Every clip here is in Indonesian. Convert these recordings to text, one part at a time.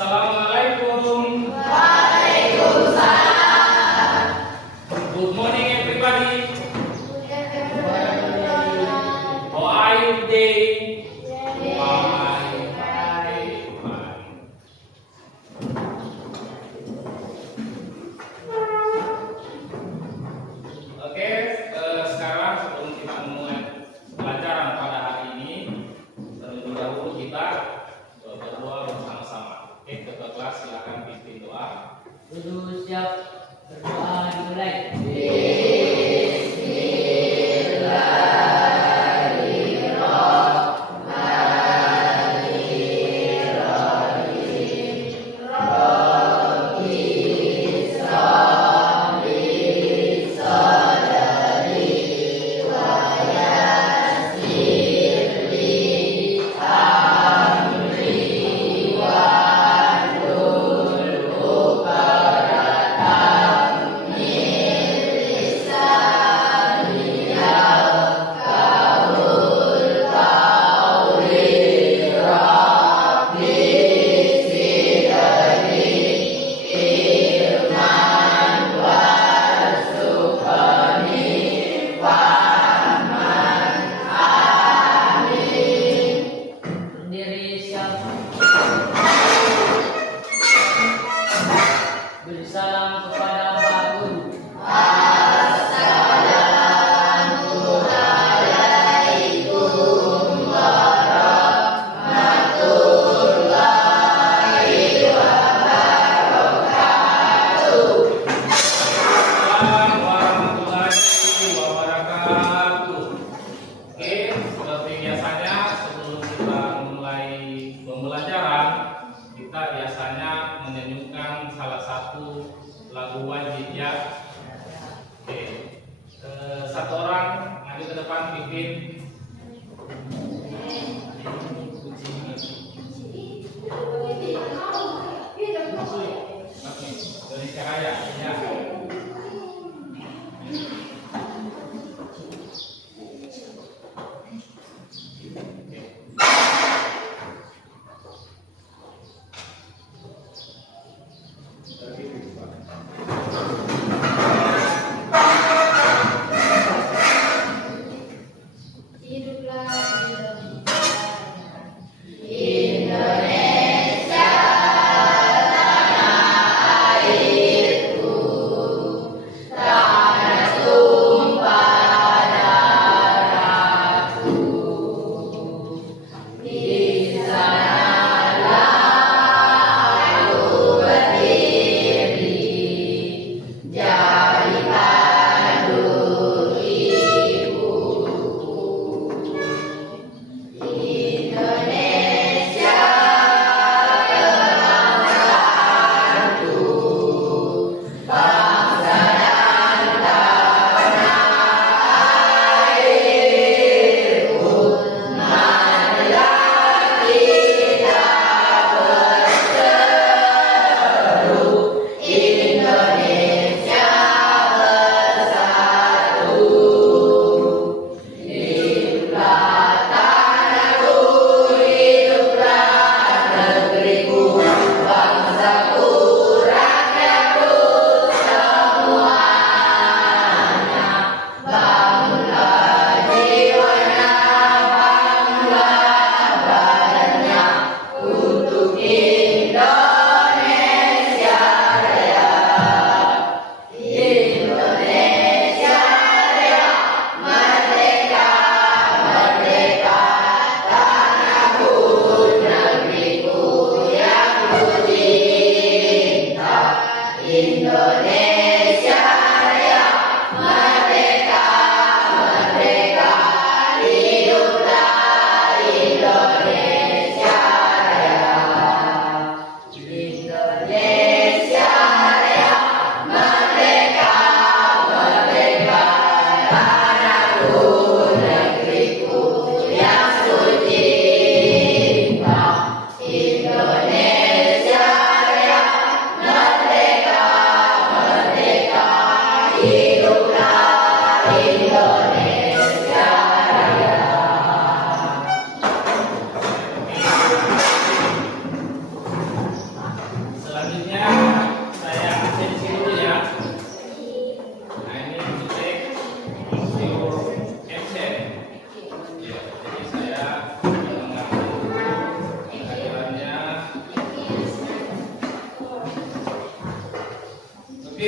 Assalamualaikum. Waalaikumsalam. Good morning, everybody. How are you today? Fine. Oke, sekarang sebelum kita memulai pelajaran pada hari ini, terlebih dahulu kita berdoa bersama-sama. Oke, ketua kelas silakan pimpin doa. Dulu siap berdoa dimulai.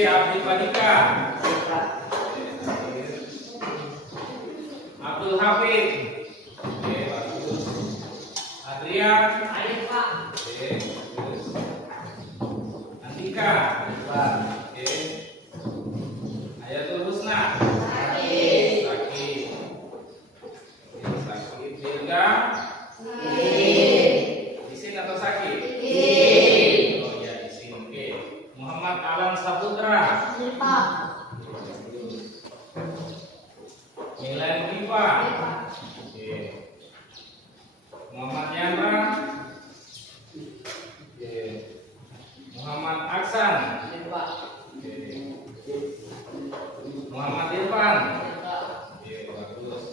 Abdi Padika. Abdul Hafid. Oke, bagus. Adrian. Ayo Pak. Oke, bagus. Andika. Oke. Ayatul Husna. Sakit. Oke, sakit. Dirga. Isin atau sakit? Oh ya, isin. Oke. Muhammad Alam Saputra. Milen Rifa. Oke. Muhammad Yandra. Oke. Muhammad Aksan. Oke. Muhammad Irfan. Oke, bagus.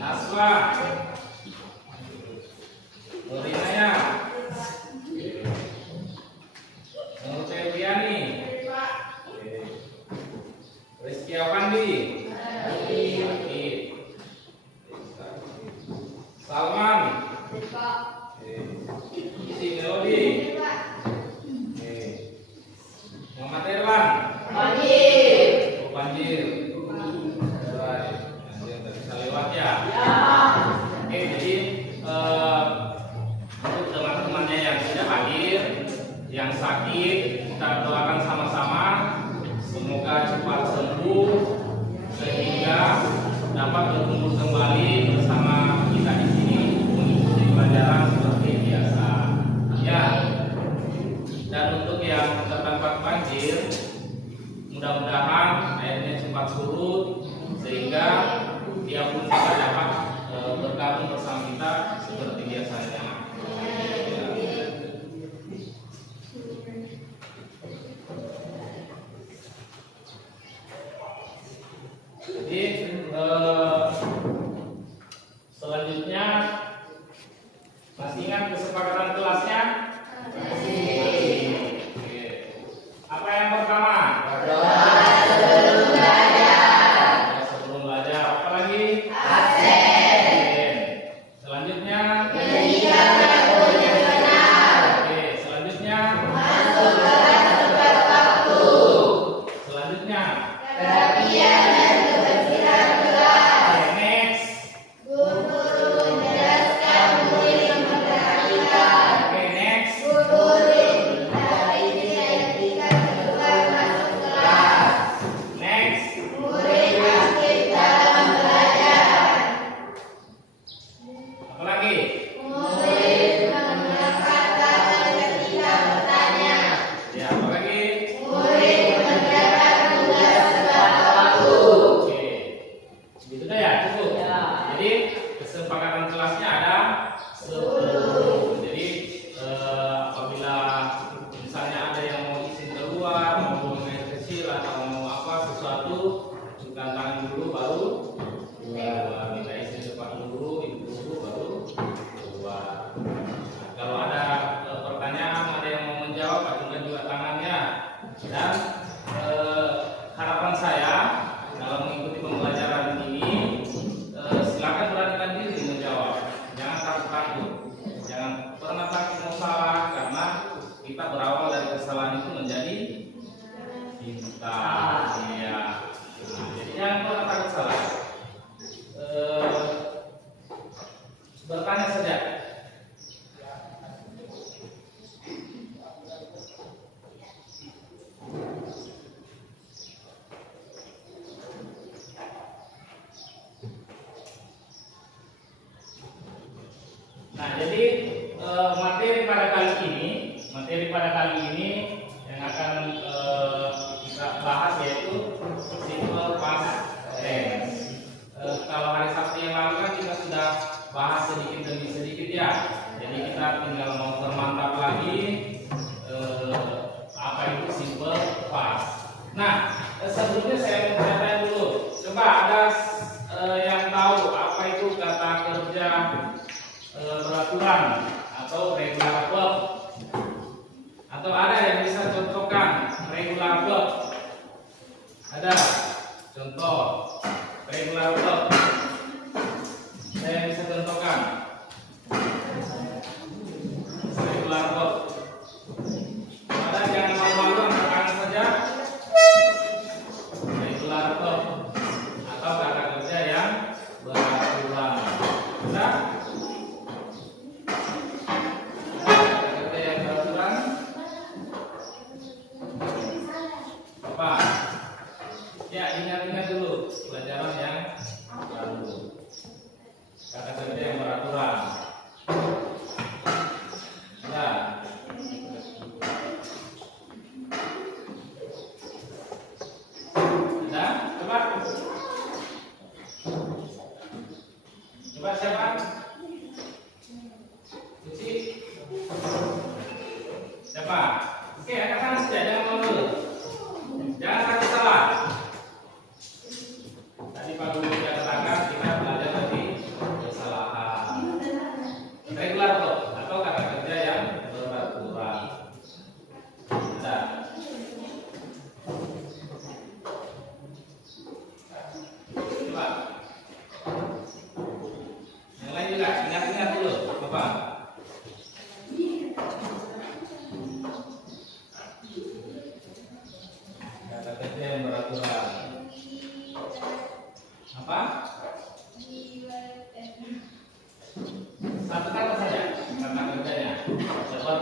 Naswa. Nurinaya. Nur Febriani. Oke. Rizky Avandi. Sakit. Salman. Oke. Isi Melodi. Oke. Muhammad Erwan. Oh, banjir. Alright. Banjir tak bisa lewat ya. Oke, jadi untuk teman-temannya yang tidak hadir, yang sakit, kita doakan sama-sama semoga cepat sembuh sehingga dapat berkumpul kembali bersama kita di sini mengikuti pelajaran seperti biasa. Ya. Dan untuk yang terdampak banjir, mudah-mudahan airnya cepat surut sehingga dia pun juga dapat bergabung bersama kita seperti biasanya. Jadi selanjutnya masih ingat kesepakatan kelasnya? Oke. Apa yang pertama? Sebelum belajar. Apa lagi? Absen. Selanjutnya? Oke, selanjutnya? Selanjutnya? Next. Oke, next. Next. Apa lagi? Ya, apa lagi? Oke. Gitu dah ya, cukup. Ya. Jadi kesepakatan kelasnya ada 10. Jadi apabila misalnya ada yang mau izin keluar, mau buang air kecil atau mau apa sesuatu, bukan tangan dulu baru keluar. Minta izin cepat dulu, ibu dulu baru keluar. Nah, kalau ada pertanyaan, ada yang mau menjawab, acungkan juga tangannya. Dan harapan saya dalam mengikuti pembelajaran ini, silakan beranikan diri menjawab. Jangan takut-takut. Jangan pernah takut mau salah, karena kita berawal dari kesalahan itu menjadi pintar. Iya. Nah, jadi jangan pernah takut salah. Bertanya saja. Nah, jadi materi pada kali ini yang akan kita bahas yaitu simple past tense. Kalau hari Sabtu yang lalu kan kita sudah bahas sedikit demi sedikit ya. Jadi kita tinggal mau permantap lagi apa itu simple past. Nah, sebelumnya saya mau tanya dulu. Coba ada yang tahu apa itu kata kerja peraturan atau regular verb? Atau ada yang bisa contohkan regular verb? Ada contoh regular verb? Saya bisa contohkan regular verb. Ada, jangan malu-malu, angkat tangan saja.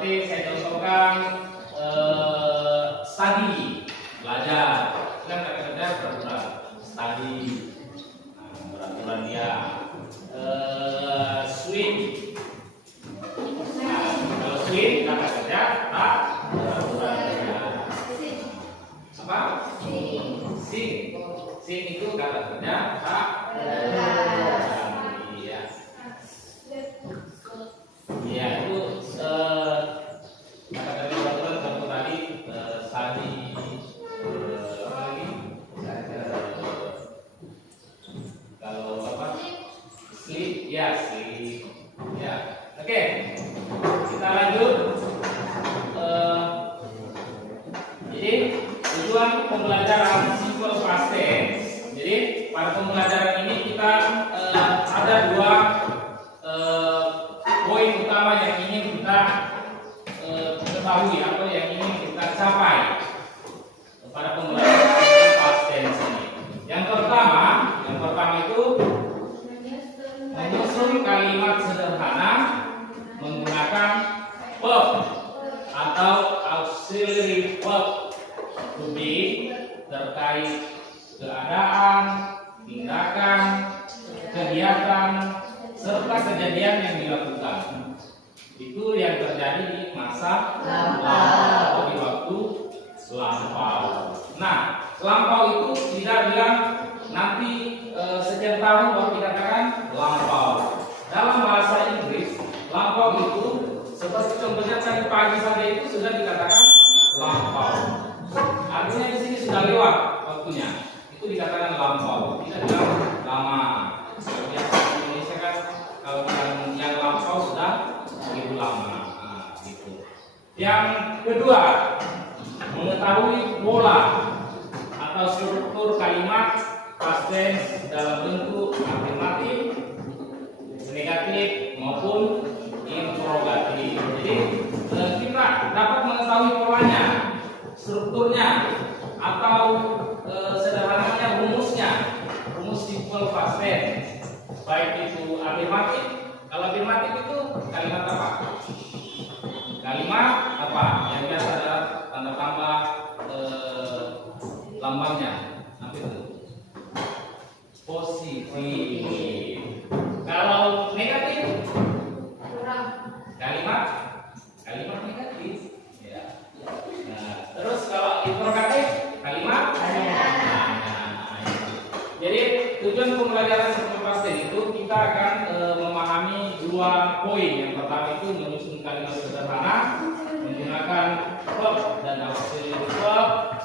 seperti saya contohkan study, belajar. Kan kata-kata peraturan study, peraturan dia. Swim. Nah, kalau swim kata kerja tak peraturan dia. Apa? Sing. Sing itu kata kerja tak peraturan. Iya. Iya itu kata-kata peraturan contoh tadi study. Apa lagi? Kalau apa? Sleep, ya sleep, ya. Oke, kita lanjut. Jadi tujuan pembelajaran simple past tense. Jadi pada pembelajaran ini kita ada dua poin utama yang ingin kita ketahui atau yang ingin kita capai pada pembelajaran past tense ini. Yang pertama itu menyusun kalimat sederhana menggunakan verb atau auxiliary verb to be terkait keadaan, tindakan, kegiatan, serta kejadian yang dilakukan. Itu yang terjadi di masa lampau atau di waktu lampau. Nah, lampau itu tidak bilang nanti sekian tahun baru dikatakan lampau. Dalam bahasa Inggris, lampau itu seperti contohnya tadi pagi saja itu sudah dikatakan lampau. Artinya di sini sudah lewat waktunya. Itu dikatakan lampau. Tidak bilang lama. Biasa di Indonesia kan kalau yang lampau sudah begitu lama. Nah, gitu. Yang kedua, mengetahui pola atau struktur kalimat past tense dalam bentuk afirmatif, negatif maupun interrogatif. Jadi kita dapat mengetahui polanya, strukturnya, atau sederhananya rumus simple past tense. Baik itu afirmatif. Kalau afirmatif itu kalimat apa? Kalimat apa? Yang biasa adalah tanda tambah lambangnya. Apa itu? Positif. Kalau negatif, kalimat negatif. Ya. Nah, terus kalau interrogatif, kalimat tanya. Jadi tujuan pembelajaran simple past tense itu kita akan memahami dua poin. Yang pertama itu menyusun kalimat sederhana menggunakan verb dan auxiliary verb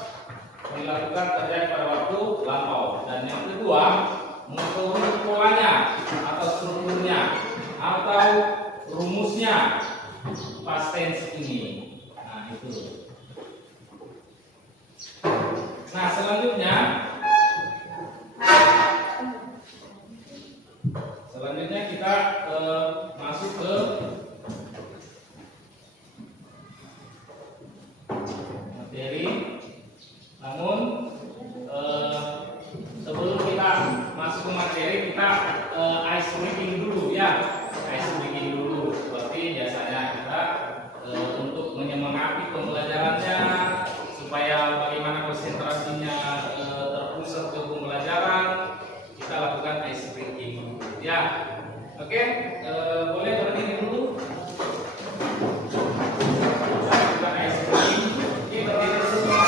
dilakukan terjadi pada waktu lampau. Dan yang kedua, mengetahui polanya atau strukturnya atau rumusnya past tense ini. Nah, itu. Nah, selanjutnya kita masuk ke materi. Namun sebelum kita masuk ke materi, kita ice breaking dulu ya. Ice breaking dulu seperti biasanya kita untuk menyemangati pembelajarannya supaya bagaimana konsentrasinya terpusat ke pembelajaran, kita lakukan ice breaking ya. Oke, boleh berdiri dulu. Lakukan ice breaking. Oke, berdiri dulu semua.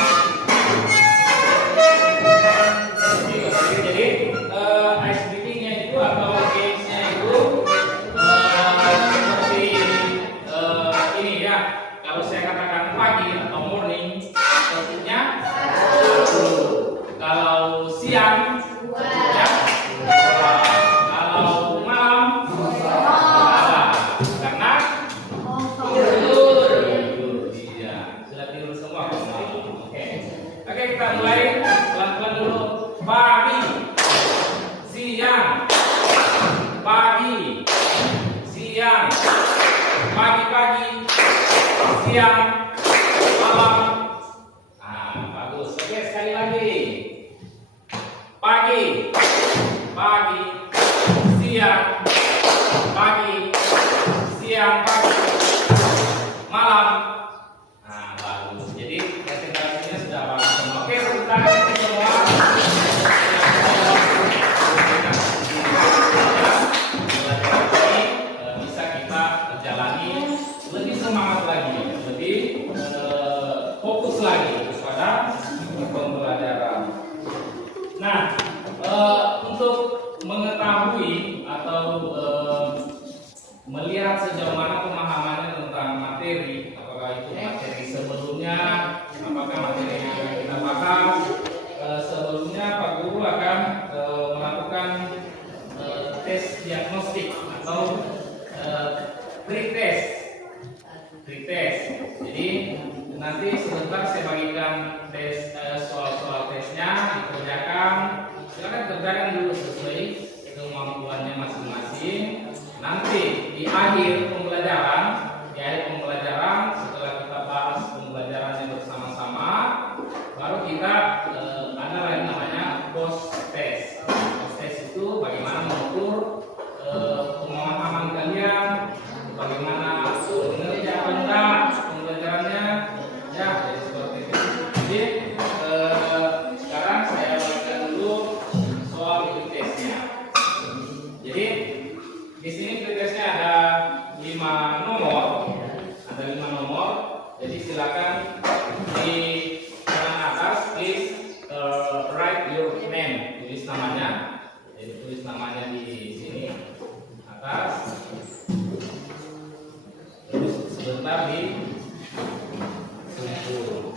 Jadi ice breakingnya itu atau gamesnya itu seperti ini ya. Kalau saya katakan pagi atau morning, maksudnya kalau siang ya, kalau malam karena tidur. Iya, sudah tidur semua. Oke, kita mulai pelan-pelan dulu. Pagi, siang, pagi, siang, pagi-pagi, siang, malam. Ah, bagus. Oke, sekali lagi. Pagi, pagi, siang, pagi, siang, pagi, malam. Nah, bagus. Jadi presentasinya sudah bagus semua. Oke, tepuk tangan untuk semua. Pelajaran ini bisa kita jalani lebih semangat lagi, lebih fokus lagi pada pembelajaran. Nah, untuk mengetahui atau melihat sejauh mana pemahamannya tentang materi, apakah itu materi sebelumnya, apakah materi yang akan kita bahas, sebelumnya Pak Guru akan melakukan tes diagnostik atau pretest. Jadi nanti sebentar saya bagikan tes soal-soal tesnya dikerjakan. Silakan kerjakan dulu sesuai kemampuannya masing-masing. Nanti di akhir pembelajaran setelah kita bahas pembelajarannya bersama-sama, baru kita ada lagi namanya post test. Post test itu bagaimana mengukur pemahaman kalian, bagaimana mengerti apa enggak pembelajarannya, ya jadi seperti itu. Jadi sekarang saya bagikan dulu soal pretestnya. Jadi di sini pretestnya ada 5 nomor, Jadi silakan di kanan atas please write your name, tulis namanya. Jadi tulis namanya di sini atas. Terus sebentar di susun.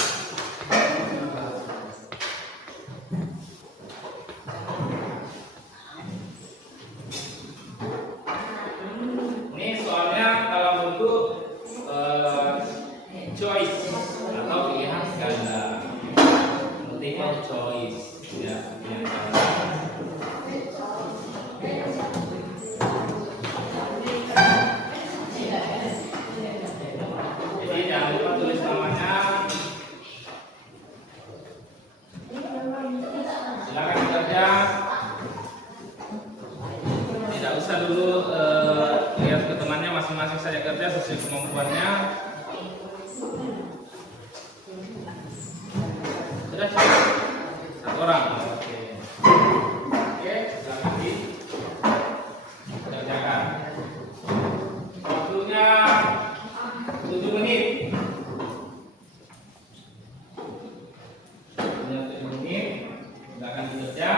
Ini soalnya dalam bentuk choice atau pilihan ganda, multiple choice, ya, pilihan ganda. Jadi jangan lupa tulis namanya. Silakan bekerja. Tidak usah dulu lihat ke temannya, masing-masing saja kerja sesuai kemampuannya. Sudah cukup? Satu orang. Oke. Silakan dikerjakan. Waktunya 7 menit. Waktunya 7 menit. Silakan bekerja.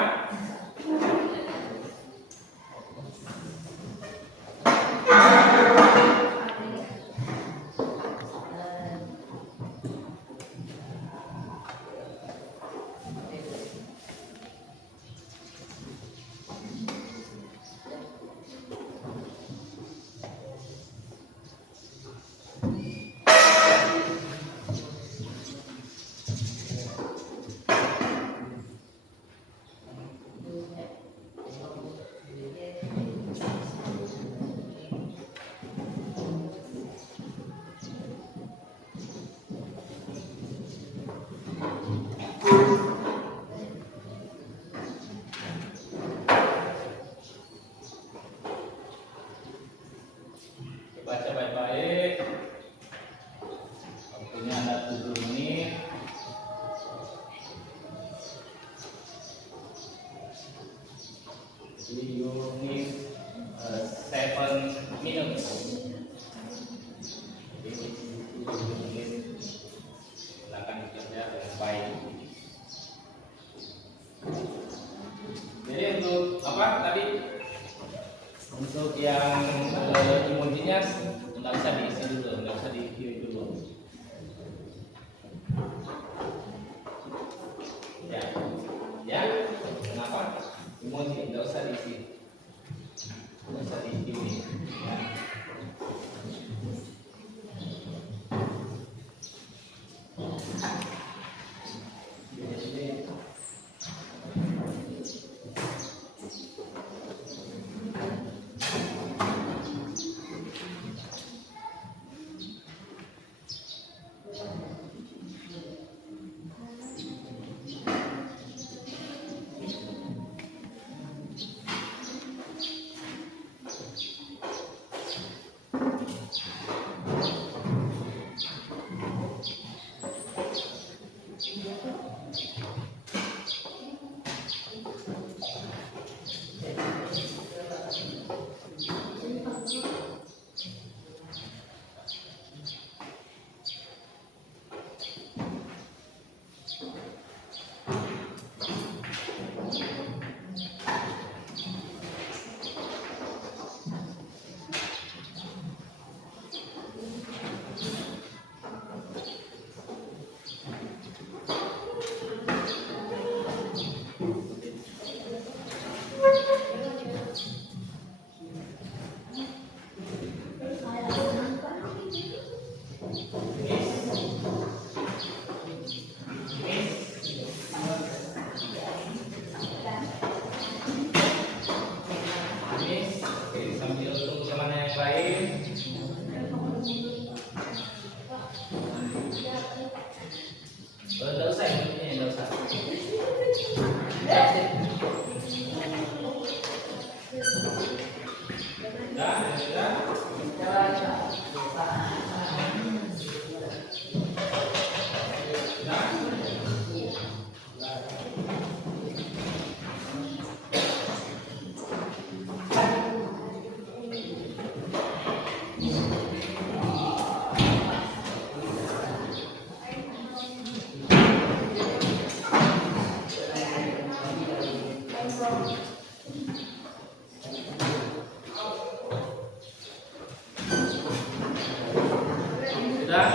Sudah?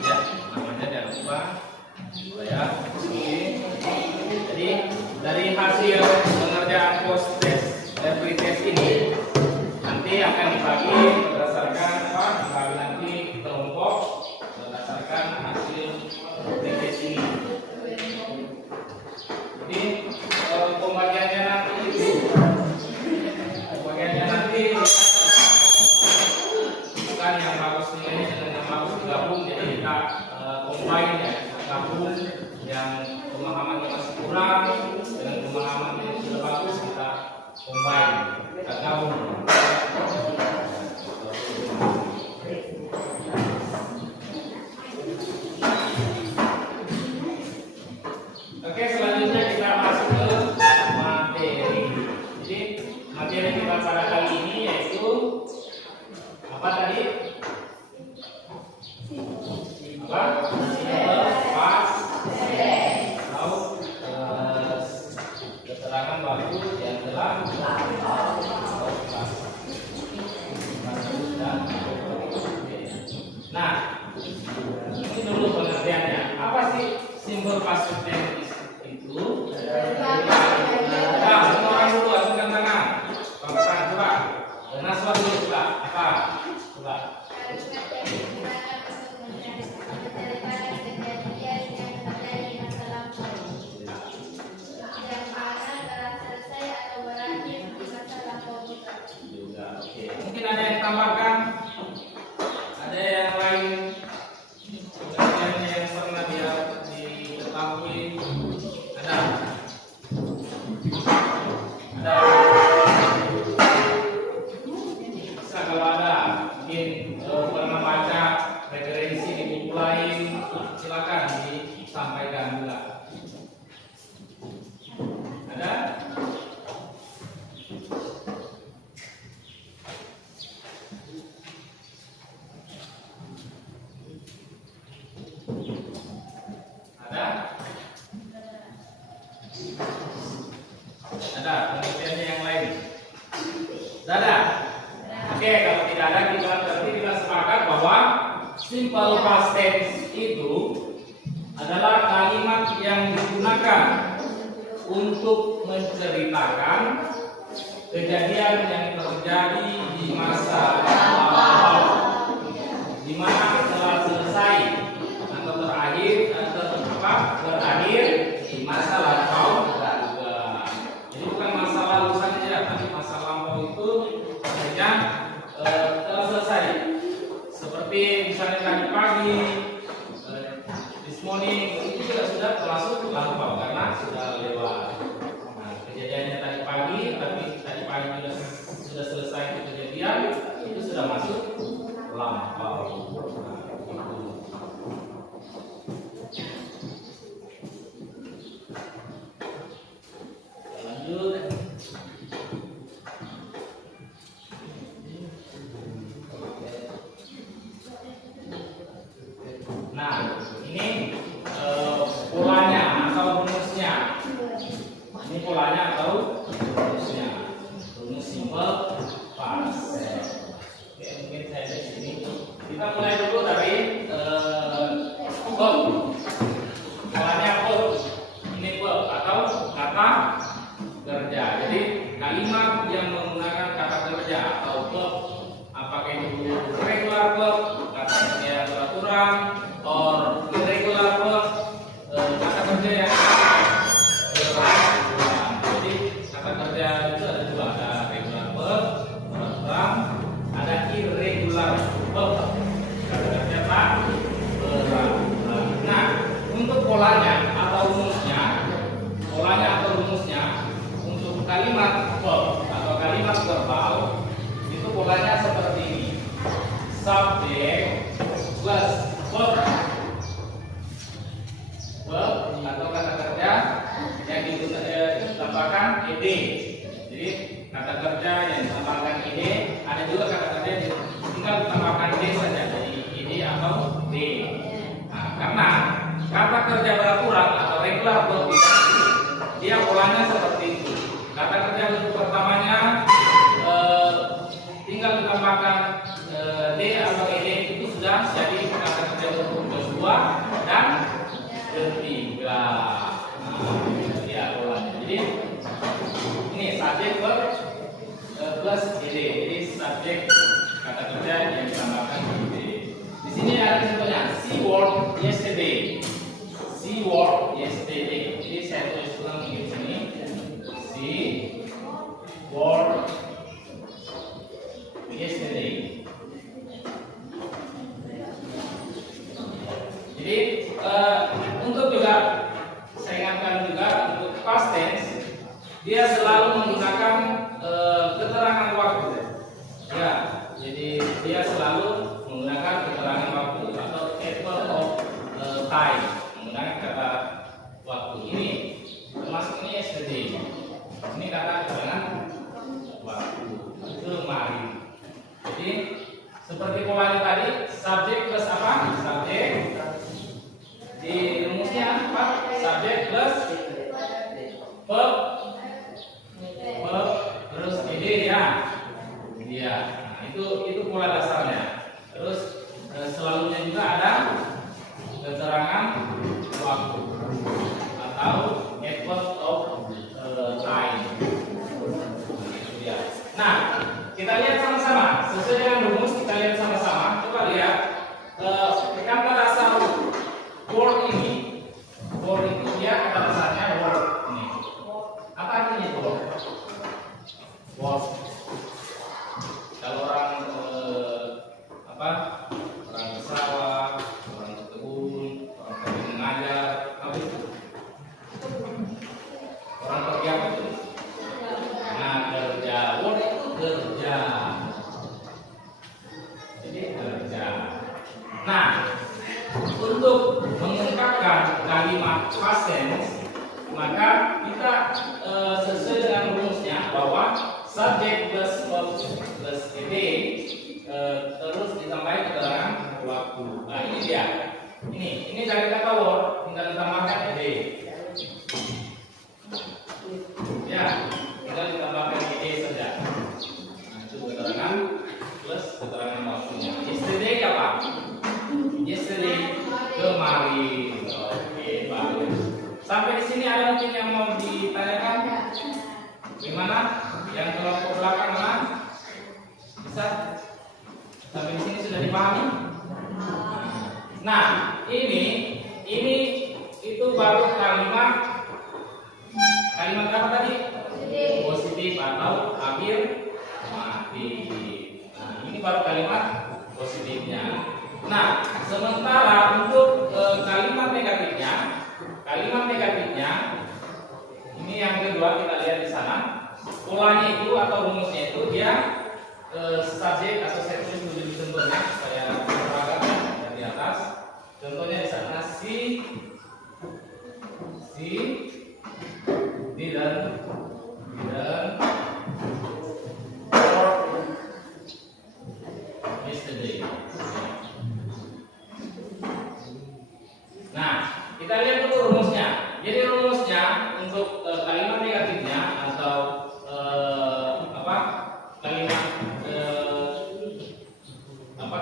Ya, namanya jangan lupa. Ya, jadi dari hasil pengerjaan post test dan pretest ini nanti akan dibagi berdasarkan apa? Dibagi nanti kelompok berdasarkan hasil pretest ini. Jadi pembagiannya nanti bukan yang bagus nilainya dengan yang bagus digabung, jadi kita combine ya, gabung yang pemahamannya masih kurang dengan pemahaman yang sudah bagus, kita combine, kita gabung. Oke, selanjutnya kita masuk ke materi. Jadi materi kita pada kali ini yaitu apa tadi? Apa? Pas atau keterangan baku yang telah Nah, ini dulu pengertiannya. Apa sih simbol past tense itu? Nah, semua orang dulu angkat tangan. Angkat coba. Naswa dulu coba. Apa? Coba. Juga. Oke. Mungkin ada yang tambahkan? Ada yang lain? Pengertiannya yang pernah dia diketahui? Ada? Ada? Bisa kalau ada, mungkin pernah baca referensi di buku lain, silakan disampaikan juga. Ada? Ada? Ada pengertiannya yang lain? Tidak ada? Oke, kalau tidak ada kita berarti kita sepakat bahwa simple past tense itu adalah kalimat yang digunakan untuk menceritakan kejadian yang terjadi di masa lampau, di mana telah selesai atau berakhir di masa lampau juga. Jadi bukan masa lalu saja, tapi masa lampau itu artinya telah selesai. Seperti misalnya tadi pagi, this morning itu juga sudah termasuk lampau karena sudah lewat. Nah, kejadiannya tadi pagi, tapi tadi pagi sudah selesai kejadian, itu sudah masuk lampau. Lanjut. Nah, ini polanya atau rumusnya. Ini polanya atau rumusnya. Rumus simple past. Oke, mungkin saya di sini. Kita mulai dulu dari verb. Polanya verb. Ini verb atau kata kerja. Jadi kalimat yang menggunakan kata kerja atau verb, apakah itu regular verb, kata kerja beraturan, or irregular verb, kata kerja yang beraturan. Jadi kata kerja itu ada dua, ada regular verb, beraturan, ada irregular verb, kata kerja tak beraturan. Nah, untuk polanya atau rumusnya untuk kalimat verb atau kalimat verbal itu polanya seperti ini: subjek plus verb atau kata kerja yang ditambahkan ed. Jadi kata kerja yang ditambahkan ed, ada juga kata kerja yang tinggal ditambahkan d saja, jadi ed atau d. Nah, karena kata kerja beraturan atau regular verb dia polanya seperti itu. Kata kerja bentuk pertamanya tinggal ditambahkan kedua dan ketiga. Nah, itu dia polanya. Jadi ini subjek verb plus ed. Jadi subjek kata kerja yang ditambahkan ed. Di sini ada contohnya. She worked yesterday. She worked yesterday. Jadi saya tulis ulang di sini. She worked yesterday. Jadi untuk juga saya ingatkan juga untuk past tense dia selalu menggunakan keterangan waktu. Ya, jadi dia selalu menggunakan keterangan waktu atau adverb of time, menggunakan kata waktu. Ini termasuk ini yesterday. Ini kata keterangan waktu kemarin. Jadi seperti polanya tadi, subjek plus apa? Subjek. Di rumusnya apa? Subjek plus verb, terus ed ya. Iya. Nah, itu pola dasarnya. Terus selalunya juga ada keterangan waktu atau adverb of time. Itu dia. Nah, kita lihat sama-sama. Sesuai dengan rumus kita lihat sama-sama. Coba lihat kata dasar word ini. Word itu dia kata dasarnya word ini. Apa artinya itu word? Word. Kalau orang orang bersawah, orang berkebun, orang pergi mengajar, apa itu? Orang pergi apa itu? Nah, kerja. Word itu kerja. Jadi kerja. Nah, untuk mengungkapkan kalimat past tense, maka kita sesuai dengan rumusnya bahwa subjek plus verb plus ed terus ditambahin keterangan waktu. Nah, ini dia. Ini dari kata word tinggal ditambahkan ed. Ya, tinggal ditambahkan ed saja. Nah, itu keterangan plus keterangan waktunya. Yesterday apa? Yesterday, kemarin. Oke, bagus. Sampai di sini ada mungkin yang mau ditanyakan? Gimana? Yang kelompok belakang mana? Bisa? Sampai di sini sudah dipahami? Nah, ini itu baru kalimat apa tadi? Positif atau afirmatif. Nah, ini baru kalimat positifnya. Nah, sementara untuk kalimat negatifnya ini yang kedua kita lihat di sana. Polanya itu atau rumusnya itu dia subjek atau saya tulis dulu contohnya, saya peragakan di atas. Contohnya di sana she didn't work yesterday. Nah, kita lihat dulu rumusnya. Jadi rumusnya untuk kalimat negatifnya atau kalimat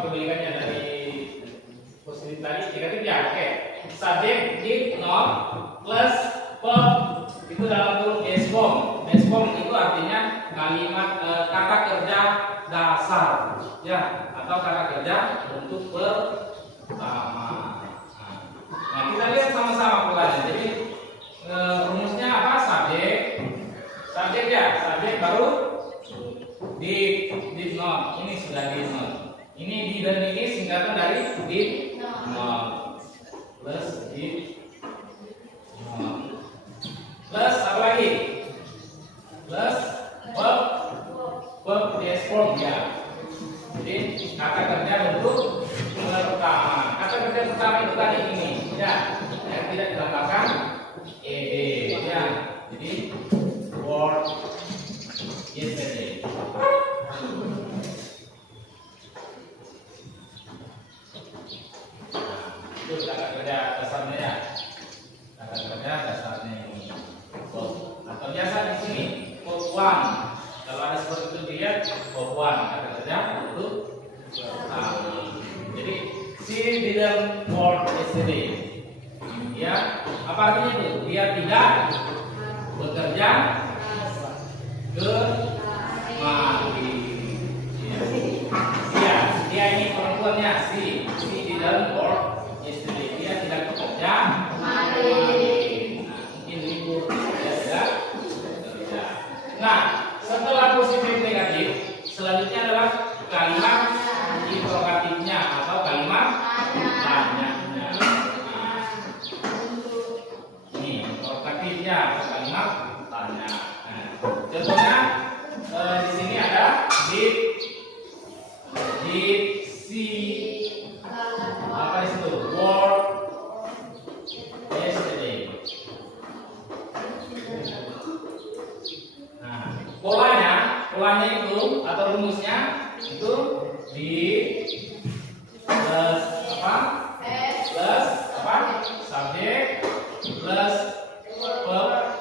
kebalikannya dari positif tadi negatif ya. Oke. Subjek did not plus verb itu dalam bentuk S form. S form itu artinya kalimat kata kerja dasar ya, atau kata kerja untuk pertama. Nah, kita lihat sama-sama polanya. Jadi rumusnya apa? Subjek ya, subjek baru did not. Ini sudah did not. Ini did ini singkatan dari did not plus did not plus apa lagi? Plus verb S form ya. Jadi kata kerja untuk pertama. Kata kerja pertama itu tadi ini ya, yang tidak ditambahkan ed ya. Jadi work yesterday. Itu kata kerja dasarnya ya. Kata kerja dasarnya ini. Atau biasa di sini verb one. Kalau ada seperti itu dilihat verb one kata kerja untuk pertama. Jadi she didn't work yesterday. Ya, apa artinya itu? Dia tidak bekerja kemarin. Ya, dia ini perempuannya si didn't work yesterday. Dia tidak bekerja kemarin. Nah, mungkin libur dia tidak bekerja. Nah, setelah positif negatif, selanjutnya adalah kalimat interrogatifnya atau kalimat tanyanya. Ini interrogatifnya atau kalimat tanya. Nah, contohnya di sini ada did see apa di situ work yesterday. Nah, polanya itu atau rumusnya itu did plus apa plus apa subjek plus verb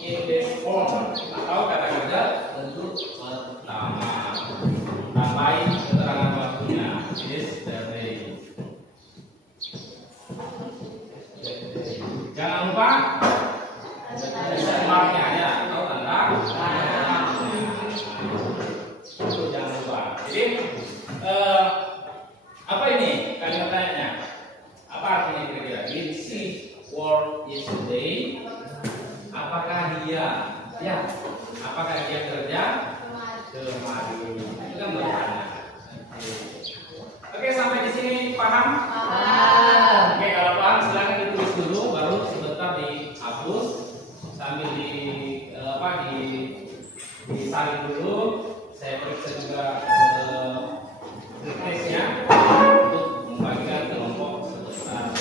in this form atau kata kerja bentuk pertama tambahin keterangan waktunya yesterday. Jangan lupa marknya ya atau tanda itu jangan lupa. Jadi apa ini kalimat tanya? Apa artinya kira-kira? Did she work yesterday? Apakah dia kerja kemarin? Itu kan bertanya. Oke, sampai di sini paham? Oke, kalau paham silakan ditulis dulu, baru sebentar dihapus sambil disalin dulu. Saya periksa juga tesnya untuk membagikan kelompok sebesar.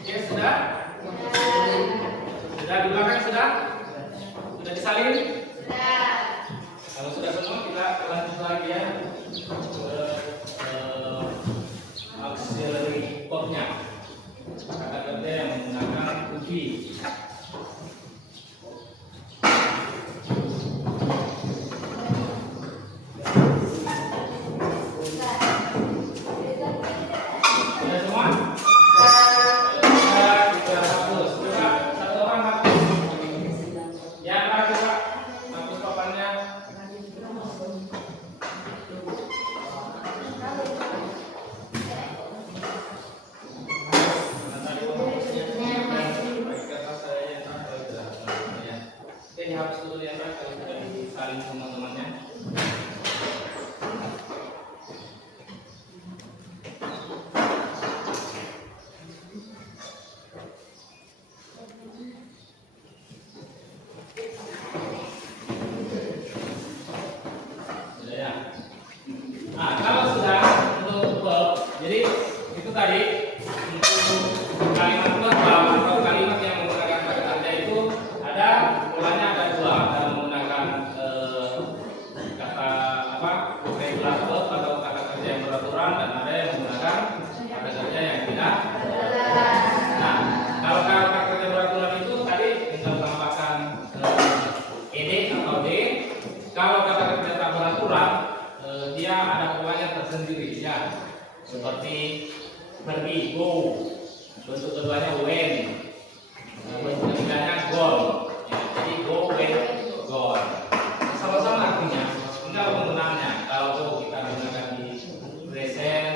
Oke, sudah? Sudah dimakan sudah? Sudah disalin? Kalau sudah semua kita lanjut lagi ya ke auxiliary verbnya. Kata kerja yang menggunakan to be. Sudah semua? Dihapus dulu ya Pak, kalau sudah disalin teman-temannya. Sudah ya. Nah, kalau sudah untuk verb, jadi itu tadi untuk kalimat verb atau kalimat yang menggunakan kata kerja itu ada polanya ada dua, ada menggunakan kata apa regular verb atau kata kerja yang beraturan dan ada yang menggunakan kata kerja yang tidak. Nah, kalau kata kerja beraturan itu tadi tinggal tambahkan ed atau d. Kalau kata kerja tak beraturan dia ada polanya tersendiri ya, seperti pergi go, bentuk keduanya when, bentuk ketiganya gone. Jadi go, when, gone. Sama-sama artinya. Tinggal penggunaannya. Kalau go kita gunakan di present,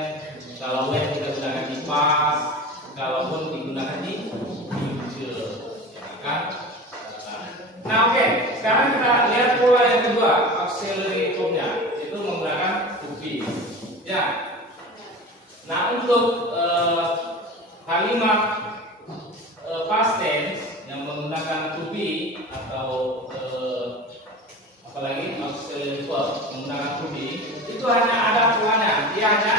kalau when kita gunakan di past, kalaupun digunakan di future, ya kan? Nah, oke. Sekarang kita lihat pola yang kedua, auxiliary verbnya, itu menggunakan to be. Ya. Nah, untuk kalimat past tense yang menggunakan to be atau apalagi auxiliary verb menggunakan to be itu hanya ada polanya. Dia hanya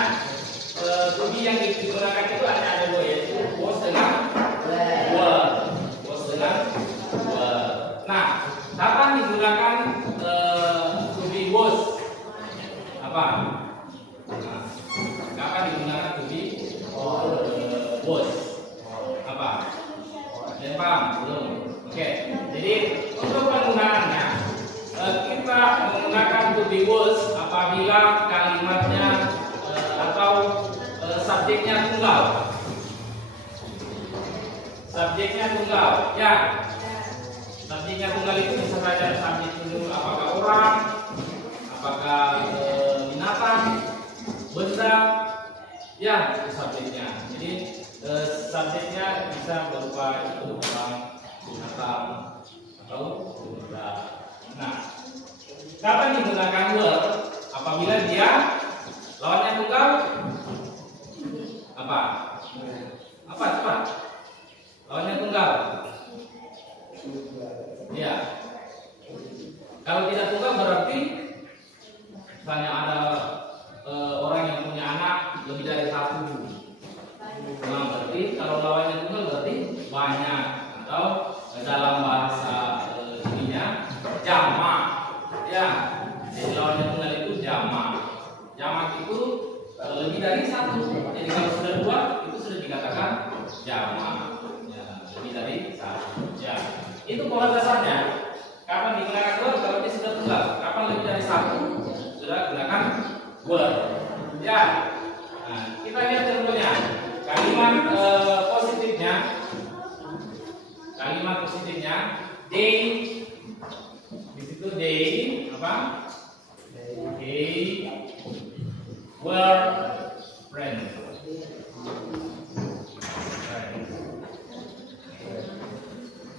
to be yang digunakan itu hanya ada dua, yaitu was dengan were. Was dengan were. Nah, kapan digunakan to be was? Apa? Nah, kapan digunakan to be was? Apa? Ada paham? Belum? Oke. Jadi untuk penggunaannya kita menggunakan to be was apabila kalimatnya atau subjeknya tunggal. Subjeknya tunggal, ya. Subjeknya tunggal itu bisa saja subjek itu apakah orang, apakah binatang, benda, ya itu subjeknya. Jadi subjeknya bisa berupa itu orang, binatang, atau benda. Nah, kapan digunakan were? Apabila dia lawannya tunggal, apa? Apa coba? Lawannya tunggal. Ya. Kalau tidak tunggal berarti misalnya ada orang yang punya anak lebih dari satu. Nah, berarti kalau lawannya tunggal berarti banyak, atau dalam bahasa ininya jamak. Ya. Jadi lawannya tunggal itu jamak. Jamak itu lebih dari satu. Jadi kalau sudah dua itu sudah dikatakan jamak. Ya, lebih dari satu. Ya. Itu pola dasarnya. Kapan digunakan were? Kalau dia sudah tunggal. Kapan lebih dari satu? Sudah gunakan were. Ya. Nah, kita lihat contohnya. Kalimat positifnya. Kalimat positifnya they. Di situ they apa? They were friends.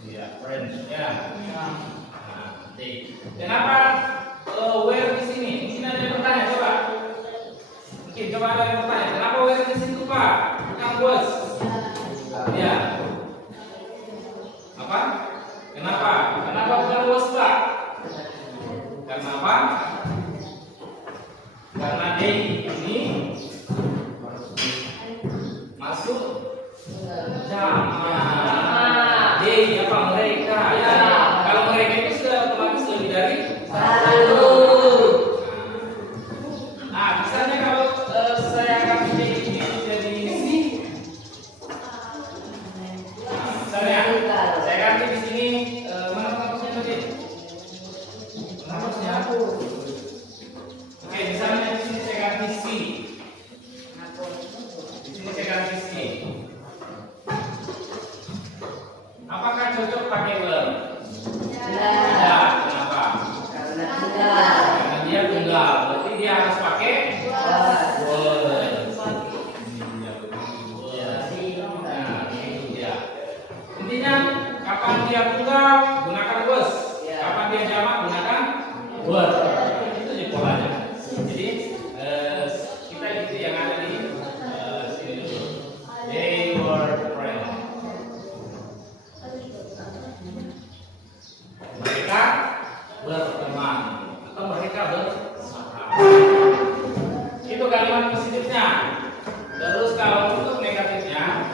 Ya, friends. Ya. Nah, they. Kenapa were di sini? Mungkin ada yang bertanya, coba. Mungkin coba ada yang bertanya. Kenapa were di situ, Pak? Bukan was. Ya. Apa? Kenapa? Kenapa bukan was, Pak? Karena apa? Karena they ini masuk jamak. They apa mereka? Ya. Kalau mereka itu sudah otomatis lebih dari satu. Nah, misalnya kalau saya akan jadi ini, misalnya saya ganti di sini mana kampusnya tadi? Kampusnya aku. Oke, misalnya di sini saya ganti C. Di sini saya ganti C. Apakah cocok pakai were? Ya, kenapa? Karena dia tunggal. Berarti dia harus pakai were. Nah, itu dia. Intinya, kapan dia tunggal gunakan was. Kapan dia jamak gunakan were. Itu aja polanya. Jadi kita ikuti yang ada di sini dulu. They were friends. Mereka berteman atau mereka bersahabat. Itu kalimat positifnya. Terus kalau untuk negatifnya,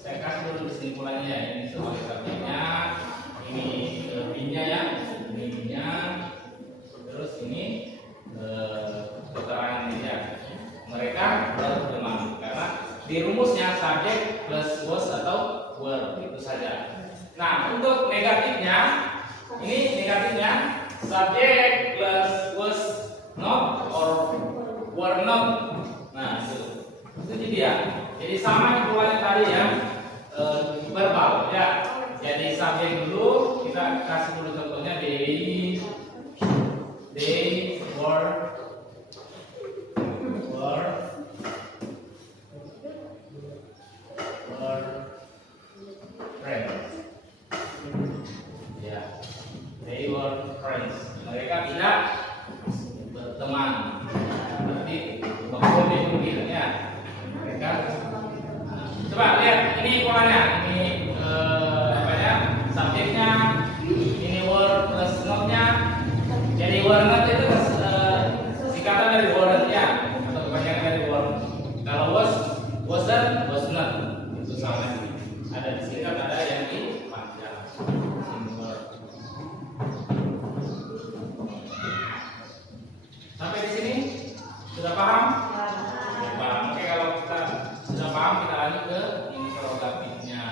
saya kasih dulu kesimpulannya ya. Ini sebagai subjeknya, ini lebihnya ya, ini lebihnya. Terus ini keterangan dia. Mereka berteman karena di rumusnya subjek plus was atau were itu saja. Nah, untuk negatifnya, ini negatifnya subjek plus was not or were not. Nah, itu dia. Jadi sama hubungannya tadi ya, verbal ya. Jadi subjek dulu, kita kasih dulu contohnya they were friends. Ya, they were friends. Mereka tidak berteman. Berarti mobil ya. Mereka. Coba lihat ini polanya. Ini apa ya? Subjeknya. Ini word plus note-nya. Jadi word note itu singkatan dari word ya atau kepanjangan dari word. Kalau was, wasn't, was not itu sama. Ada disingkat, ada yang dipanjang. Sampai di sini sudah paham? Paham. Oke, kalau kita sudah paham, kita lanjut ke interrogatifnya.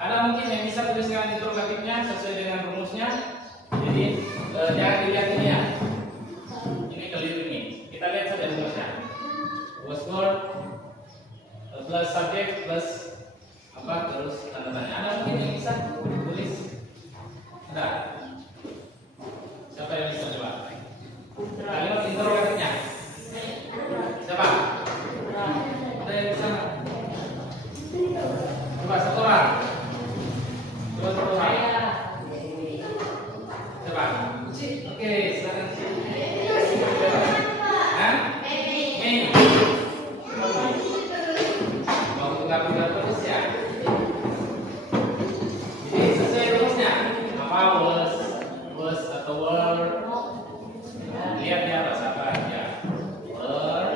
Ada mungkin yang bisa tuliskan interrogatifnya sesuai dengan rumusnya. Jadi jangan dilihat ini ya. Ini keliru ini. Kita lihat saja rumusnya. Was word plus subject plus apa terus tanda tanya. Ada mungkin yang bisa tulis? Ada? Siapa yang bisa coba? Kalimat interrogatifnya. Siapa? Ada yang bisa? Coba satu orang. Coba satu orang. Coba. Oke, silakan. Hah? Mei. Mau tunggal-tunggal terus ya. Jadi sesuai rumusnya. Apa was atau were? Lihat ya bahasa apa aja. Were.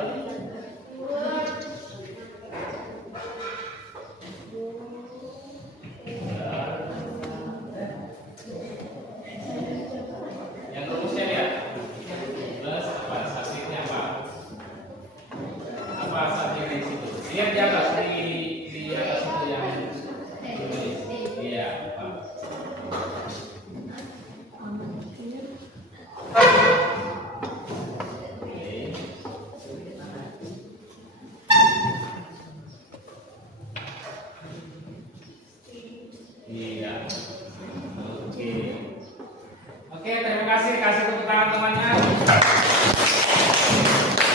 Yang rumusnya lihat. Plus apa subjeknya apa? Apa subjeknya di situ? Lihat di atas di atas itu yang tulis. Iya. Apa? Iya. Oke. Oke, terima kasih. Kasih tepuk tangan temannya.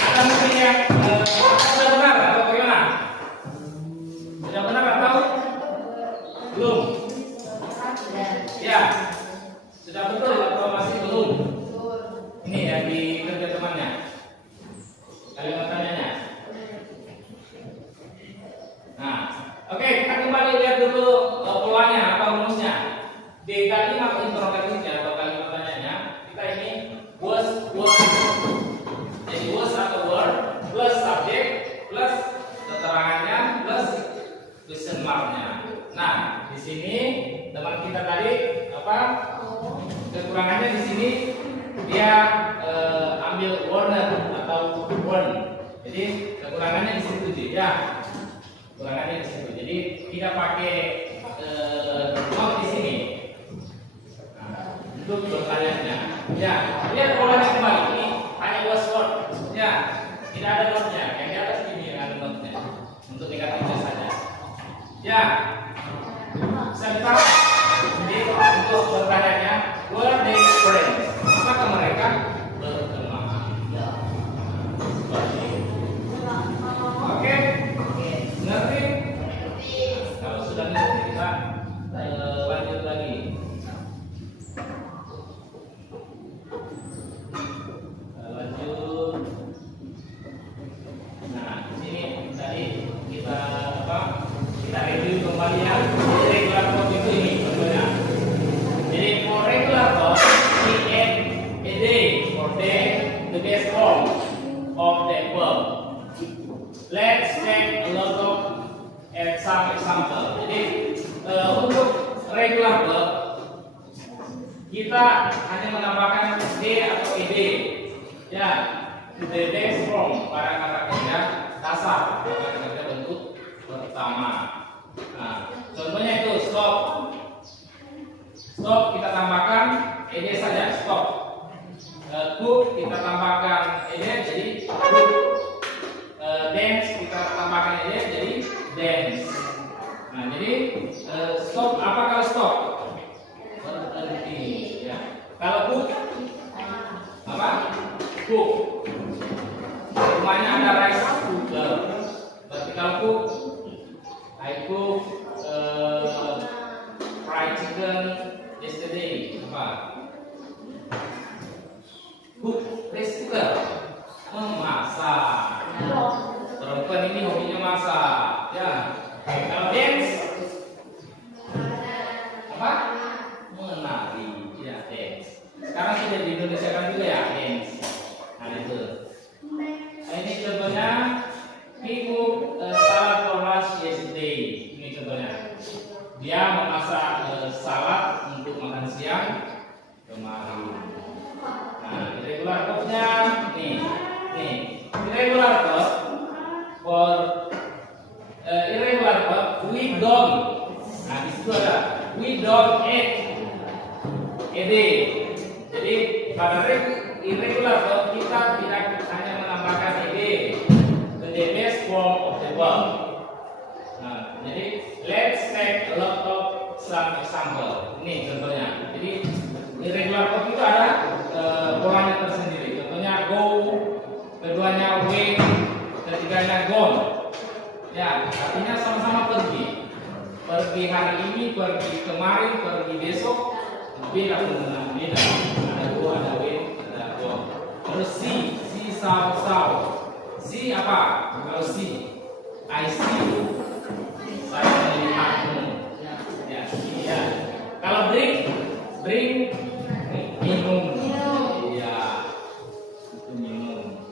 Ada mungkin yang sudah benar atau bagaimana? Sudah benar atau belum? Ya. Sudah betul atau masih belum? Ini yang dikerja temannya. Kalimat tanyanya. Nah, oke, kita kembali lihat dulu polanya atau rumusnya. Di kalimat interrogatifnya atau kalimat tanyanya, kita ini was. Jadi was atau were plus subjek plus keterangannya plus question mark-nya. Nah, di sini teman kita tadi apa? Kekurangannya di sini dia ambil warner atau word. Jadi kekurangannya di situ sih ya. Kekurangannya di situ. Jadi tidak pakai not di sini. Nah, untuk pertanyaannya. Ya, lihat polanya kembali. Ini hanya was word. Ya, tidak ada notnya. Yang di atas ini yang ada notnya. Untuk negatifnya saja. Ya, bisa ditaruh. Jadi untuk pertanyaannya, were they friends? Apakah mereka berteman? Oke, ngerti? Kalau sudah ngerti kita lanjut lagi. Lanjut. Nah, di sini tadi kita apa? Kita review kembali ya. Jadi regular verb itu ini contohnya. Jadi for regular verb, we add a day for day, the best form of that verb. Let's take a lot of some example. Jadi untuk regular verb kita hanya menambahkan day atau ed. Ya, the best form pada kata kerja dasar, kata kerja bentuk pertama. Nah, contohnya itu stop. Stop kita tambahkan ed saja, stop. Cook kita tambahkan ed jadi cook. Dance kita tambahkan ed jadi dance. Nah, jadi stop apa kalau stop? Berhenti. Ya. Kalau cook apa? Cook. Rumahnya ada rice cooker. Berarti kalau cook, I cook fried chicken yesterday. Apa? Cook rice cooker. Memasak. bisa di Indonesia kan juga ya, games. Nah itu. Nah, ini contohnya he cooked salad for lunch yesterday. Ini contohnya. Dia memasak salad untuk makan siang kemarin. Nah, irregular verb-nya nih. Irregular verb for irregular verb we don't. Nah, di situ ada we don't eat. Ed. Jadi pada irregular verb kita tidak hanya menambahkan ed ke the best form of the verb. Nah, jadi let's take a lot of some example. Ini contohnya. Jadi irregular verb itu ada polanya tersendiri. Contohnya go, keduanya went, ketiganya gone. Ya, artinya sama-sama pergi. Pergi hari ini, pergi kemarin, pergi besok. Beda penggunaan beda. Ada go, ada went, ada gone. Terus see saw. See apa? Kalau see, I see. Saya melihatmu. Ya, iya. Kalau drink minum. Iya. Itu minum.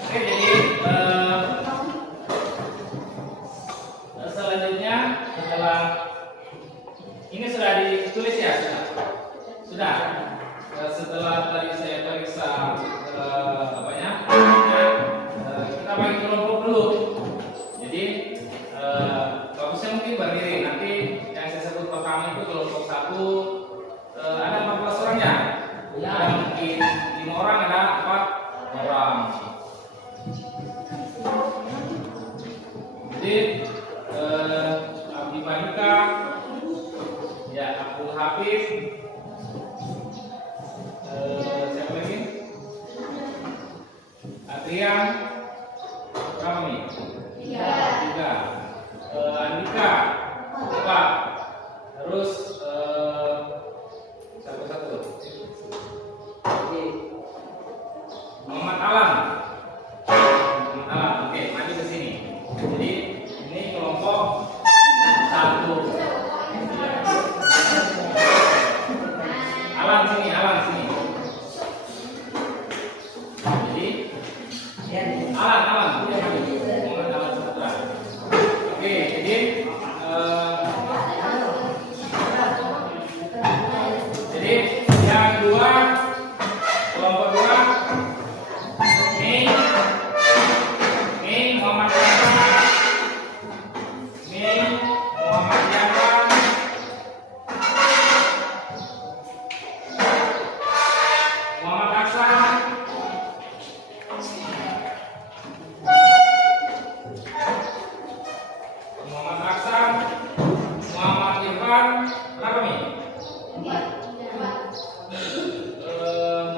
Oke, jadi selanjutnya setelah ini sudah ditulis ya, sudah. Setelah tadi saya periksa kita bagi kelompok dulu. Jadi bagusnya mungkin berdiri. Nanti yang saya sebut pertama itu kelompok 1 ada 14 orang ya. Ada mungkin 5 orang, ada 4 orang. Jadi Abdi Panika, ya Abdul Hafiz, siapa lagi? Adrian, berapa nih? 3. Andika, 4. Terus siapa satu? Muhammad Alam. Oke, maju ke sini. Jadi ini kelompok 1. Alam sini. Jadi Alam. Muhammad Alam Putra. Oke, jadi yang kedua, kelompok 2, Muhammad Yaman, Muhammad Aksan, Muhammad Irfan, berapa nih?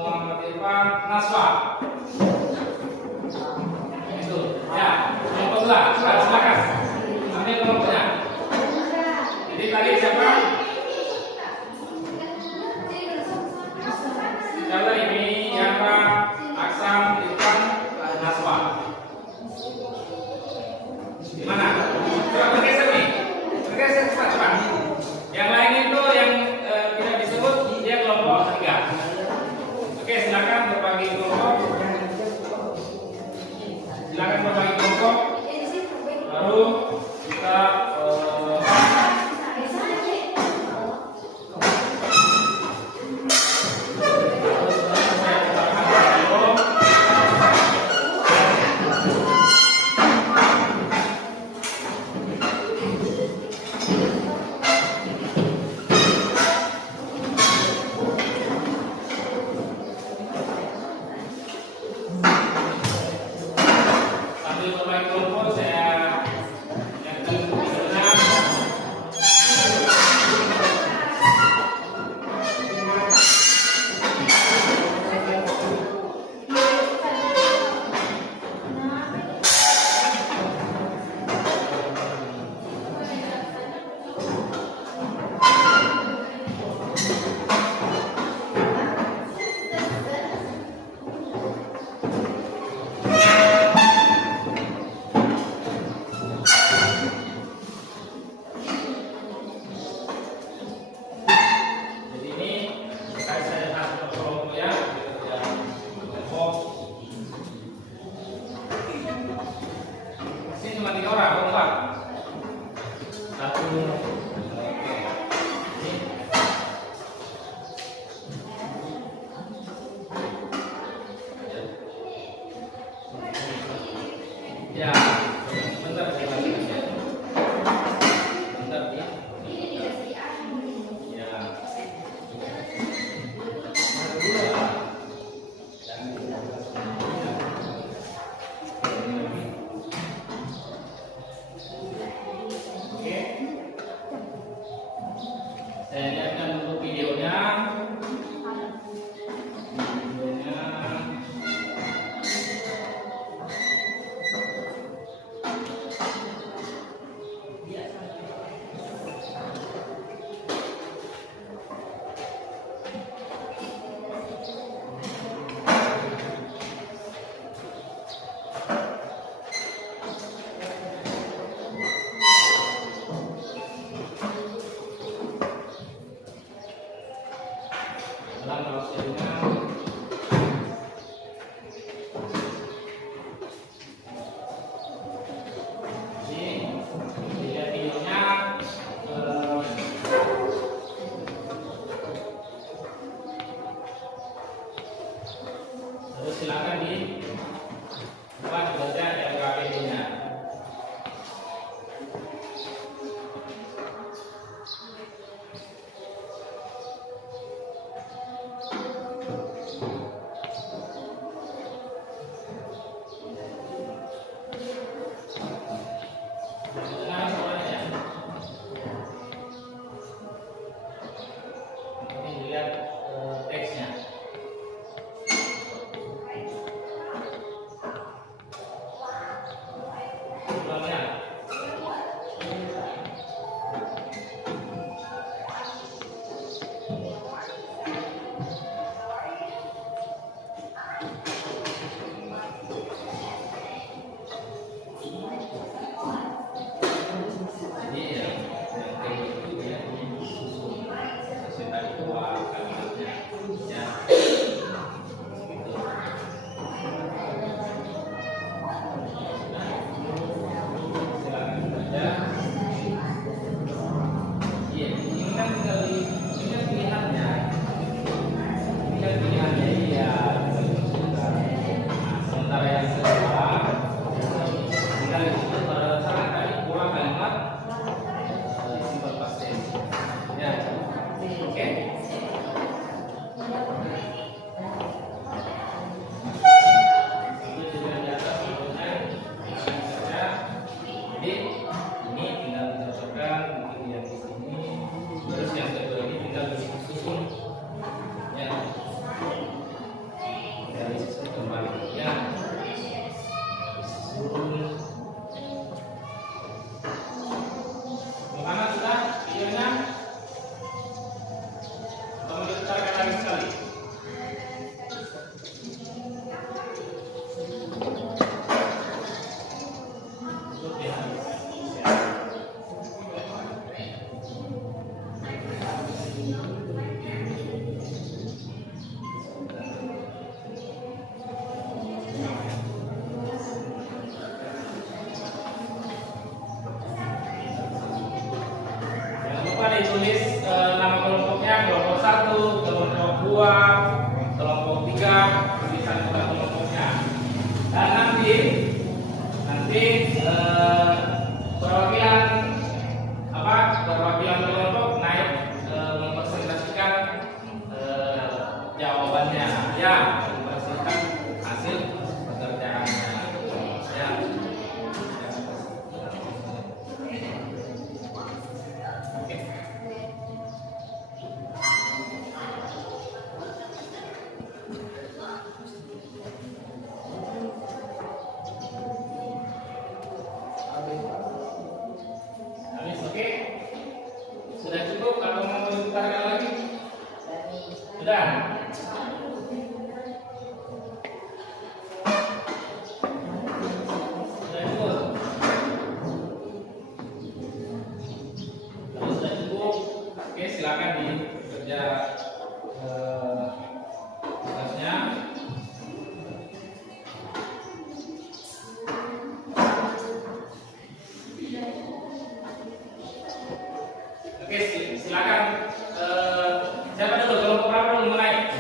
Muhammad Irfan, Naswa. Itu, ya. Kelompok 2, silakan. Ambil kelompoknya. Jadi tadi siapa? Siapa ini? Yara, Aksan, Irfan, Naswa. Di mana? Coba bergeser nih. Bergeser cepat. Yang lain itu yang tidak disebut dia kelompok 3. Oke, silakan berbagi kelompok. Baru kita sambil Ulang kalau sedengan. Terus silakan buat baca LKPD-nya. Dengar suaranya. Ini dilihat teksnya. Ulangnya. Jadi yang kayak gitu ya, susun sesuai tadi dua kalimatnya, ya, gitu. Silakan baca. Iya, ini kan tinggal ini kan pilihannya, iya. Nah, sementara yang kedua, tinggal di situ pada saat tadi kurang kalimat simple past tense. Ya, oke. Itu juga di atas sebetulnya saja. Jadi ini tinggal dicocokkan mungkin yang di sini. Terus yang kedua ini tinggal disusun. Ya, tinggal disusun kembali. Ya, disusun. Gimana sudah videonya? Tolong diputarkan lagi sekali. Cukup ya. Jangan lupa ditulis nama kelompoknya, kelompok 1, kelompok 2, kelompok 3, tulisan juga kelompoknya. Dan nanti perwakilan perwakilan kelompok naik mempresentasikan jawabannya, ya, mempresentasikan hasil pekerjaannya, ya. Oke. Habis, oke? Sudah cukup atau mau diputarkan lagi? Sudah? Sudah cukup? Kalau sudah cukup, oke, silakan dikerja tugasnya. Oke, silakan. Siapa dulu? Kelompok berapa dulu mulai?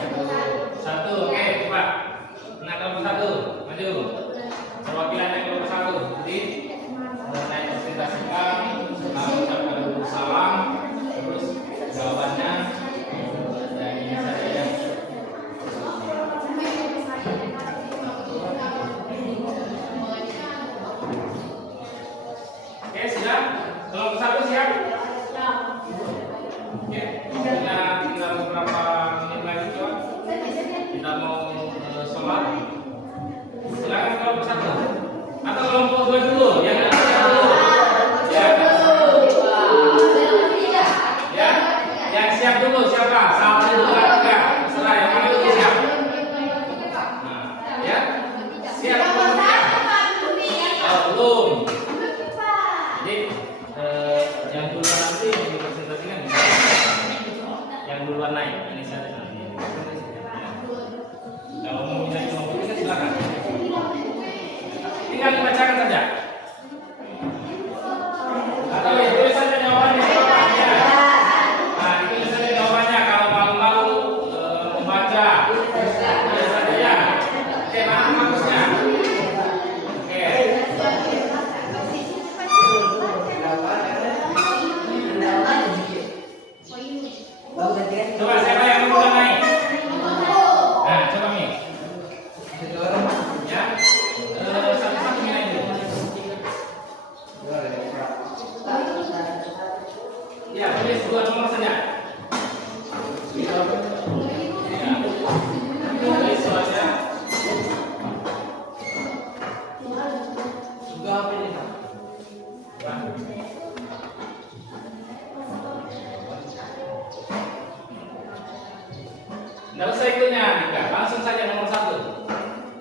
Nggak usah ikutnya, Dika. Langsung saja nomor 1.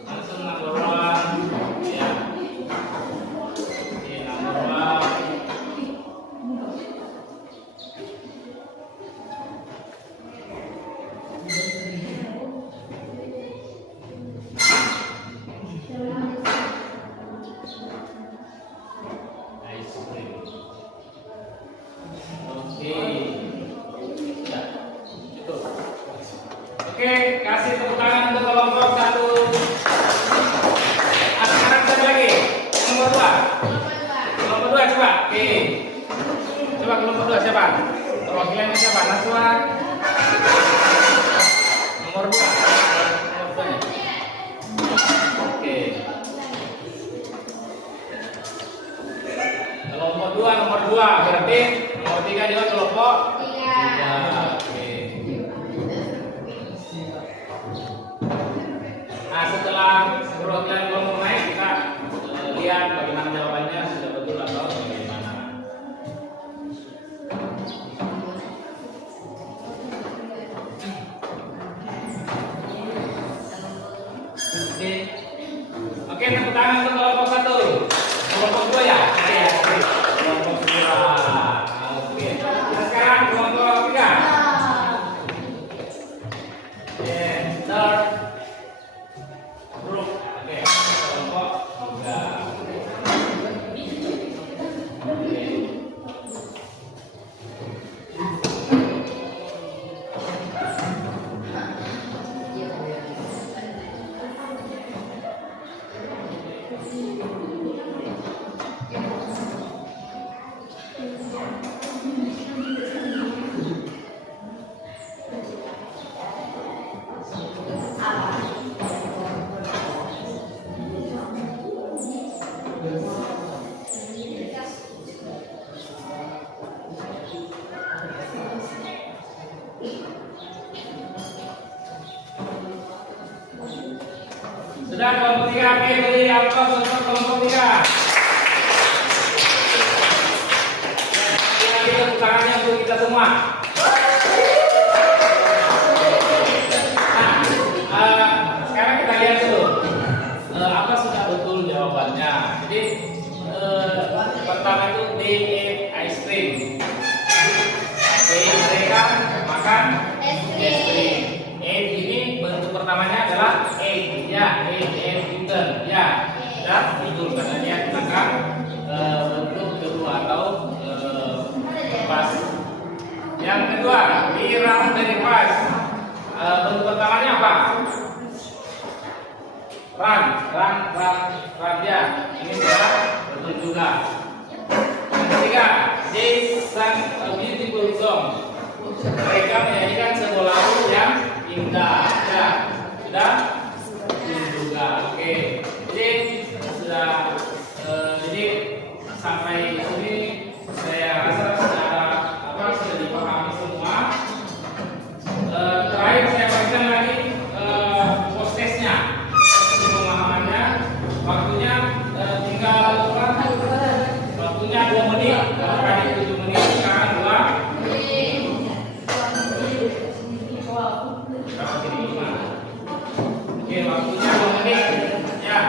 Langsung number 1. Ya. Oke, number 1. Ice cream. Oke. Ya. Cukup. Oke, kasih tepuk tangan untuk kelompok 1. Sekarang satu lagi. Nomor 2. Kelompok 2 coba. Oke. Coba kelompok 2 siapa? Perwakilannya siapa? Naswa. Nomor 2. Nomor 2-nya. Oke. Kelompok 2 nomor 2 berarti nomor 3 juga kelompok 3. Oke. Nah, setelah perwakilan kelompok naik kita lihat bagaimana jawabannya sudah betul atau bagaimana. Oke. Oke, tepuk tangan untuk kelompok 1. Kelompok 2 ya? Oke, kelompok 2. Oke. Kita sekarang kelompok 3. Oke, third group. Oke, kelompok 3. Oke. Sudah kelompok 3, oke, beri aplaus untuk kelompok 3. Lagi tepuk tangannya untuk kita semua. Nah, sekarang kita lihat dulu apa sudah betul jawabannya. Jadi pertama itu they ate ice cream. Mereka makan es krim. Ate ini bentuk pertamanya adalah ate, ya, eaten, ya, sudah betul karena dia gunakan bentuk kedua atau pas. Yang kedua, di round dari pas. Bentuk pertamanya apa? Run, ya. Ini sudah betul juga. Yang ketiga, they sang a beautiful song. Mereka menyanyikan sebuah lagu yang indah, ya, sudah betul juga. Oke, jadi sudah jadi sampai sini saya rasa sudah dipahami semua. Terakhir saya bagikan lagi prosesnya, pemahamannya. Waktunya tinggal waktunya 2 menit, kali 7 menit sekarang 2. Oke, waktunya 2 menit, ya.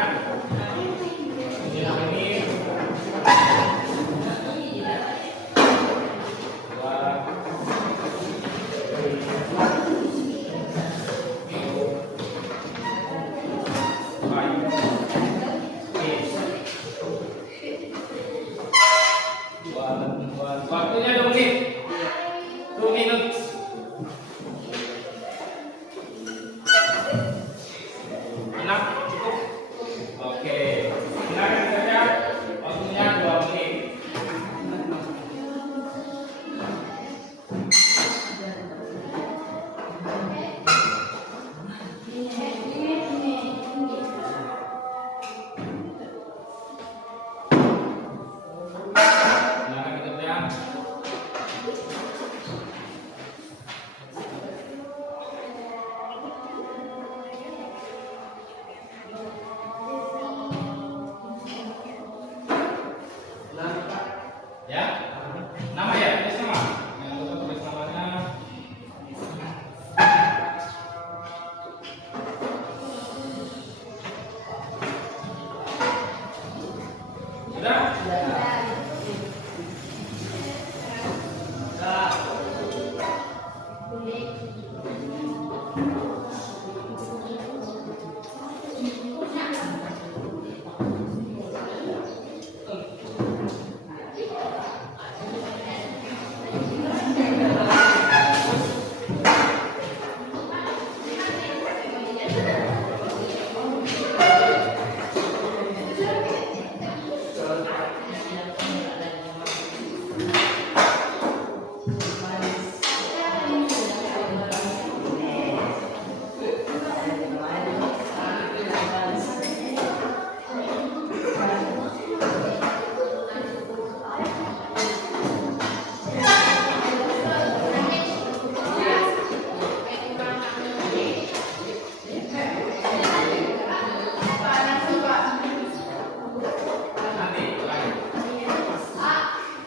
7 menit. 2. Waktunya 2 menit. 2 minutes.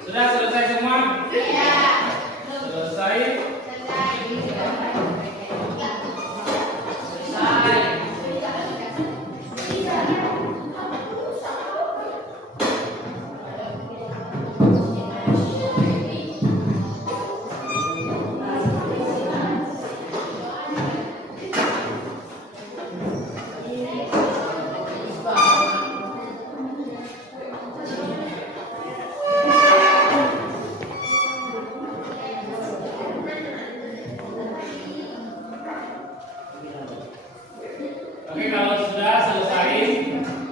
Sudah selesai semua? Selesai. Oke, kalau sudah selesai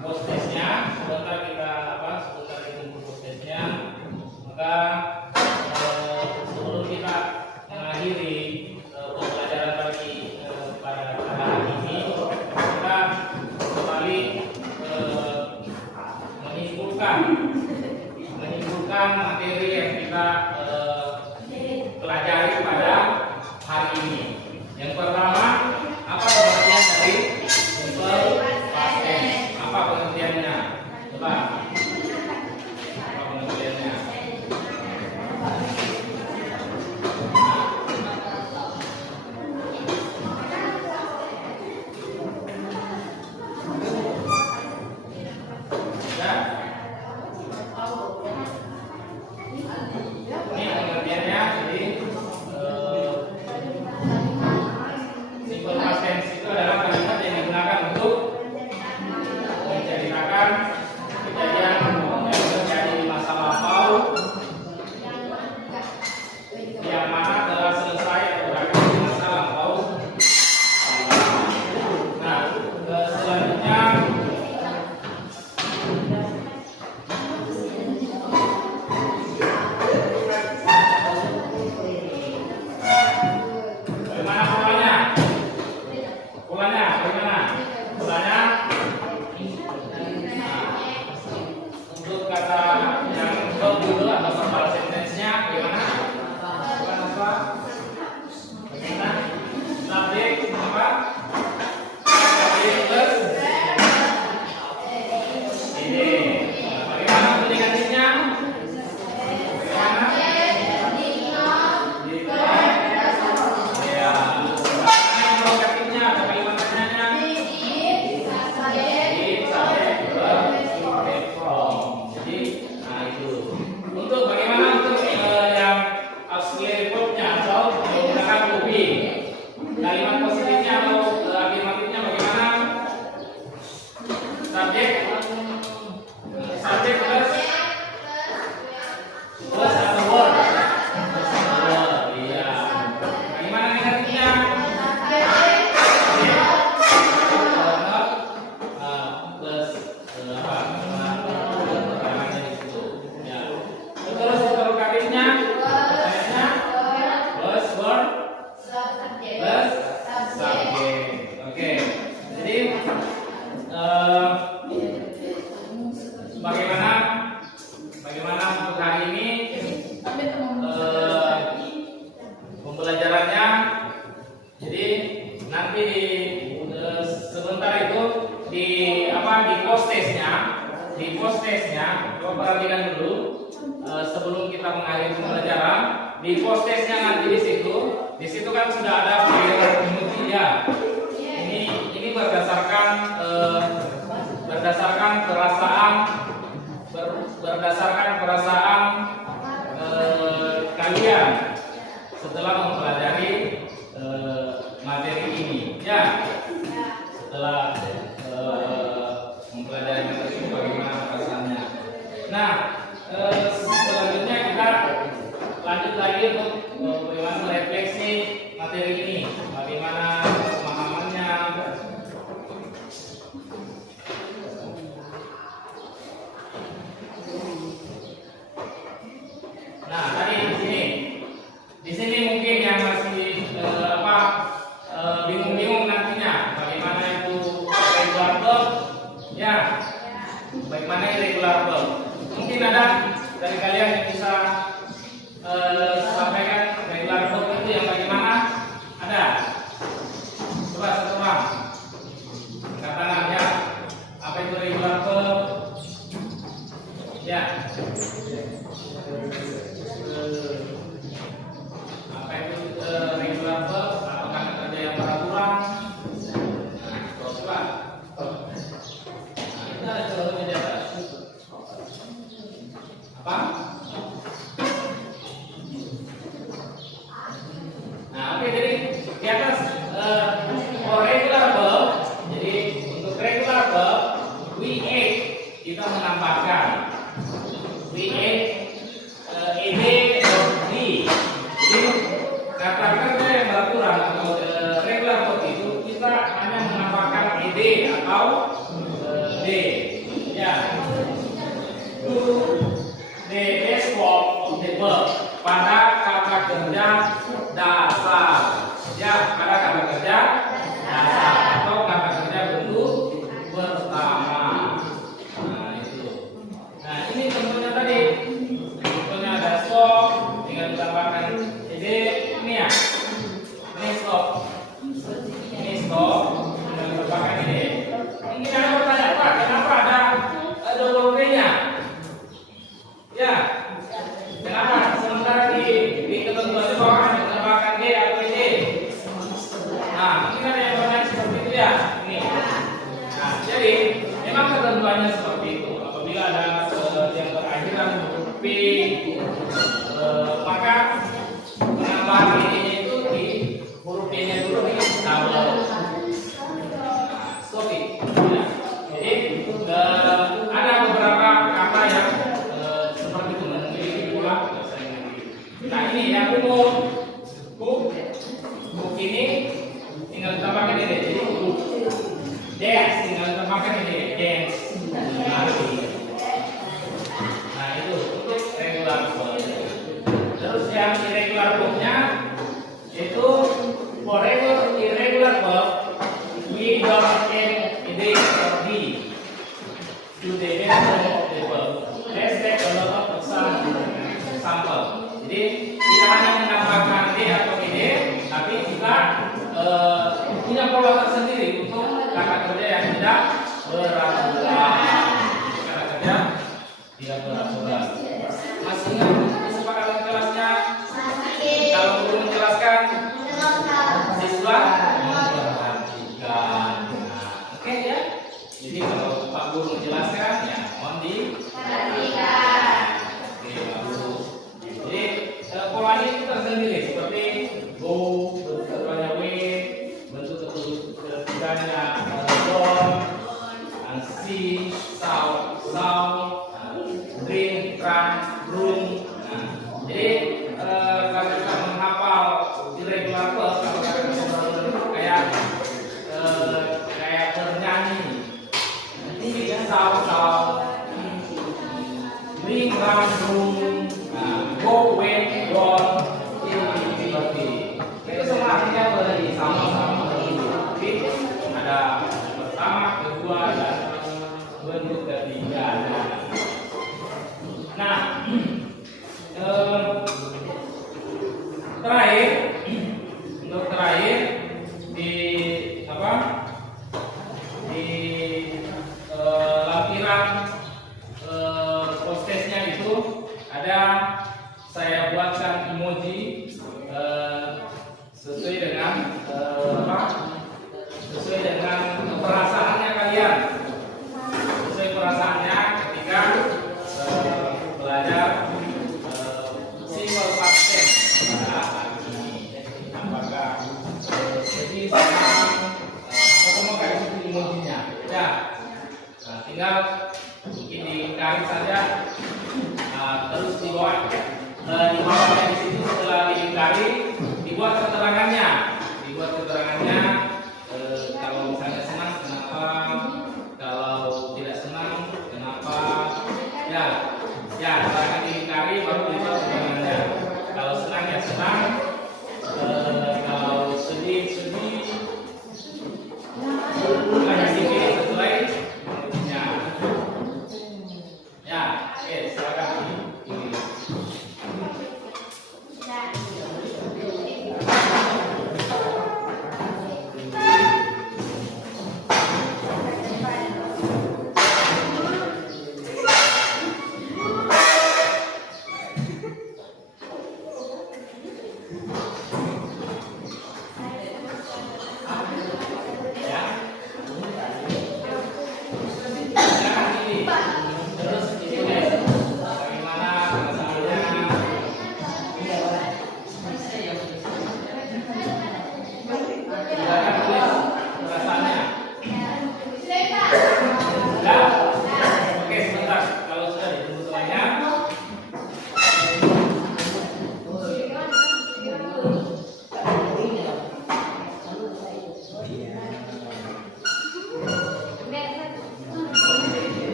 post-testnya, sebentar ditunggu post-testnya. Maka sebelum kita mengakhiri pembelajaran pada hari ini, kita kembali menyimpulkan materi yang kita pelajari pada hari ini. Yang pertama, apa pengertian dari simple past tense? Apa pengertiannya? Coba. Apa pengertiannya? Ya? Ini pengertiannya. Jadi simple past tense itu adalah kalimat yang digunakan untuk menceritakan kejadian yang terjadi di masa lampau yang mana telah selesai atau berakhir di masa lampau. Nah, selanjutnya bagaimana polanya? Polanya bagaimana? Polanya untuk kata yang verb dulu atau verbal sentence-nya bagaimana? Bukan apa? Bagaimana? Subjek apa? Subjek plus ide. Bagaimana untuk negatifnya? Bagaimana? Ya. Bagaimana negatifnya? Bagaimana tanyanya? Jadi, nah itu. Untuk bagaimana untuk yang auxiliary verbnya atau menggunakan to be, kalimat positifnya atau afirmatifnya bagaimana? Subjek plus atau word. Iya. Bagaimana negatifnya? Plus apa? Keterangannya di situ. Ya. Terus interrogatifnya, pertanyaannya plus word plus subjek. Oke. Jadi bagaimana untuk hari ini pembelajarannya? Jadi nanti sebentar itu di post testnya, coba perhatikan dulu sebelum kita mengakhiri pembelajaran. Di post testnya nanti di situ kan sudah ada file emoji ya. Ini berdasarkan perasaan kalian setelah mempelajari materi ini. Ya, setelah mempelajari materi ini bagaimana perasaannya. Nah, selanjutnya kita lanjut lagi untuk bagaimana merefleksi materi ini, bagaimana pemahamannya. Nah, tadi di sini mungkin yang masih bingung-bingung nantinya bagaimana itu regular verb, ya, bagaimana irregular verb. Mungkin ada dari kalian yang bisa sampaikan regular verb itu yang bagaimana? Ada? Coba satu orang angkat tangan ya. Apa itu regular verb? Ya. Apa itu regular verb? Apakah kerja yang peraturan? Nah, coba. Nah, itu ada contohnya di atas. Apa? Nah, oke, jadi di atas for regular verb, jadi untuk regular verb we ate, kita menambahkan we ate ed or di. Jadi kata kerja yang beraturan atau regular verb itu kita hanya menambahkan ed atau d. Ya. The best form of the verb pada kata kerja dasar, ya, pada kata kerja dasar atau kata kerja bentuk pertama. Nah, itu. Nah, ini contohnya tadi. Contohnya ada stop, tinggal ditambahkan ed. Ini ya, ini stop, tinggal ditambahkan ed. Mungkin ada bertanya, Pak, kenapa ada double d-nya? Ya, kenapa sementara di ketentuan di bawah ditambahkan d atau d? Nah, mungkin ada yang bertanya seperti itu ya. Ini. Nah, jadi memang ketentuannya seperti itu. Apabila ada yang berakhiran huruf p, maka penambahan d-nya itu di huruf d-nya dulu di double. Stop it. Ya. Jadi ada beberapa kata yang seperti itu memiliki pula bahasa Inggris. Nah, ini yang umum. Book ini tinggal ditambahkan ini. Jadi dance tinggal ditambahkan ini. Dance. Nah, itu untuk regular verb. Terus yang irregular verbnya itu for irregular verb we don't add ed or d to the best form of the verb. Let's take a lot of example. Jadi tidak hanya menambahkan d atau ed, tapi kita punya pola tersendiri untuk kata kerja yang tidak beraturan. Kata kerja tidak beraturan. Masih ingat kesepakatan kelasnya? Kalau belum menjelaskan, siswa memperhatikan. Oke ya. Jadi kalau Pak Guru menjelaskan, ya mohon diperhatikan. Oke, bagus. Jadi polanya itu tersendiri seperti go, bentuk keduanya w, bentuk ketiganya don, see, saw, drink, run, room. Nah, jadi kalau kita menghafal irregular verb, kayak bernyanyi, saw, drink, run, room, go, went, gone, seperti itu semua artinya sama-sama. Tapi ada pertama, kedua, dan bentuk ketiga. Nah, terakhir di lampiran prosesnya itu ada saya buatkan emoji sesuai dengan sesuai dengan perasaannya kalian, sesuai perasaannya ketika belajar simple past tense pada hari ini. Apakah jadi tinggal diingkari saja. Terus di bawah di situ setelah diingkari dibuat keterangannya. Kalau misalnya senang kenapa, kalau tidak senang kenapa, ya setelah diingkari baru dibuat keterangannya. Kalau senang ya senang, kalau sedih hanya sedikit sesuai menurutnya. Ya, oke, silakan ini.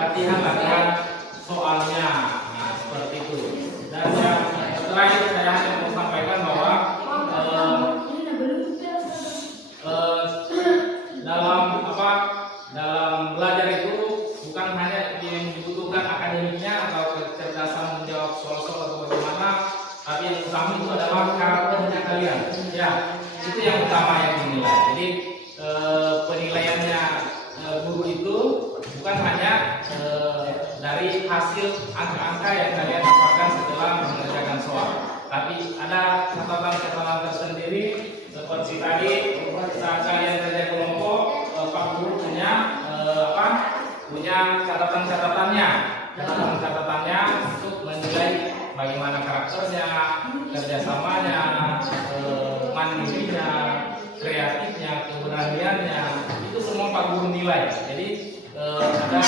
Latihan soalnya, seperti itu. Dan yang terakhir saya hanya mau sampaikan bahwa dalam belajar itu bukan hanya yang dibutuhkan akademiknya atau kecerdasan menjawab soal-soal atau bagaimana, tapi yang utama itu adalah karakternya kalian. Ya, itu yang utama yang dinilai. Jadi penilaiannya guru itu bukan hanya dari hasil angka-angka yang kalian dapatkan setelah mengerjakan soal, tapi ada catatan-catatan tersendiri seperti tadi saat kalian kerja kelompok, Pak Guru punya catatan-catatannya untuk menilai bagaimana karakternya, kerjasamanya, mandirinya, kreatifnya, keberaniannya, itu semua Pak Guru nilai. Jadi ada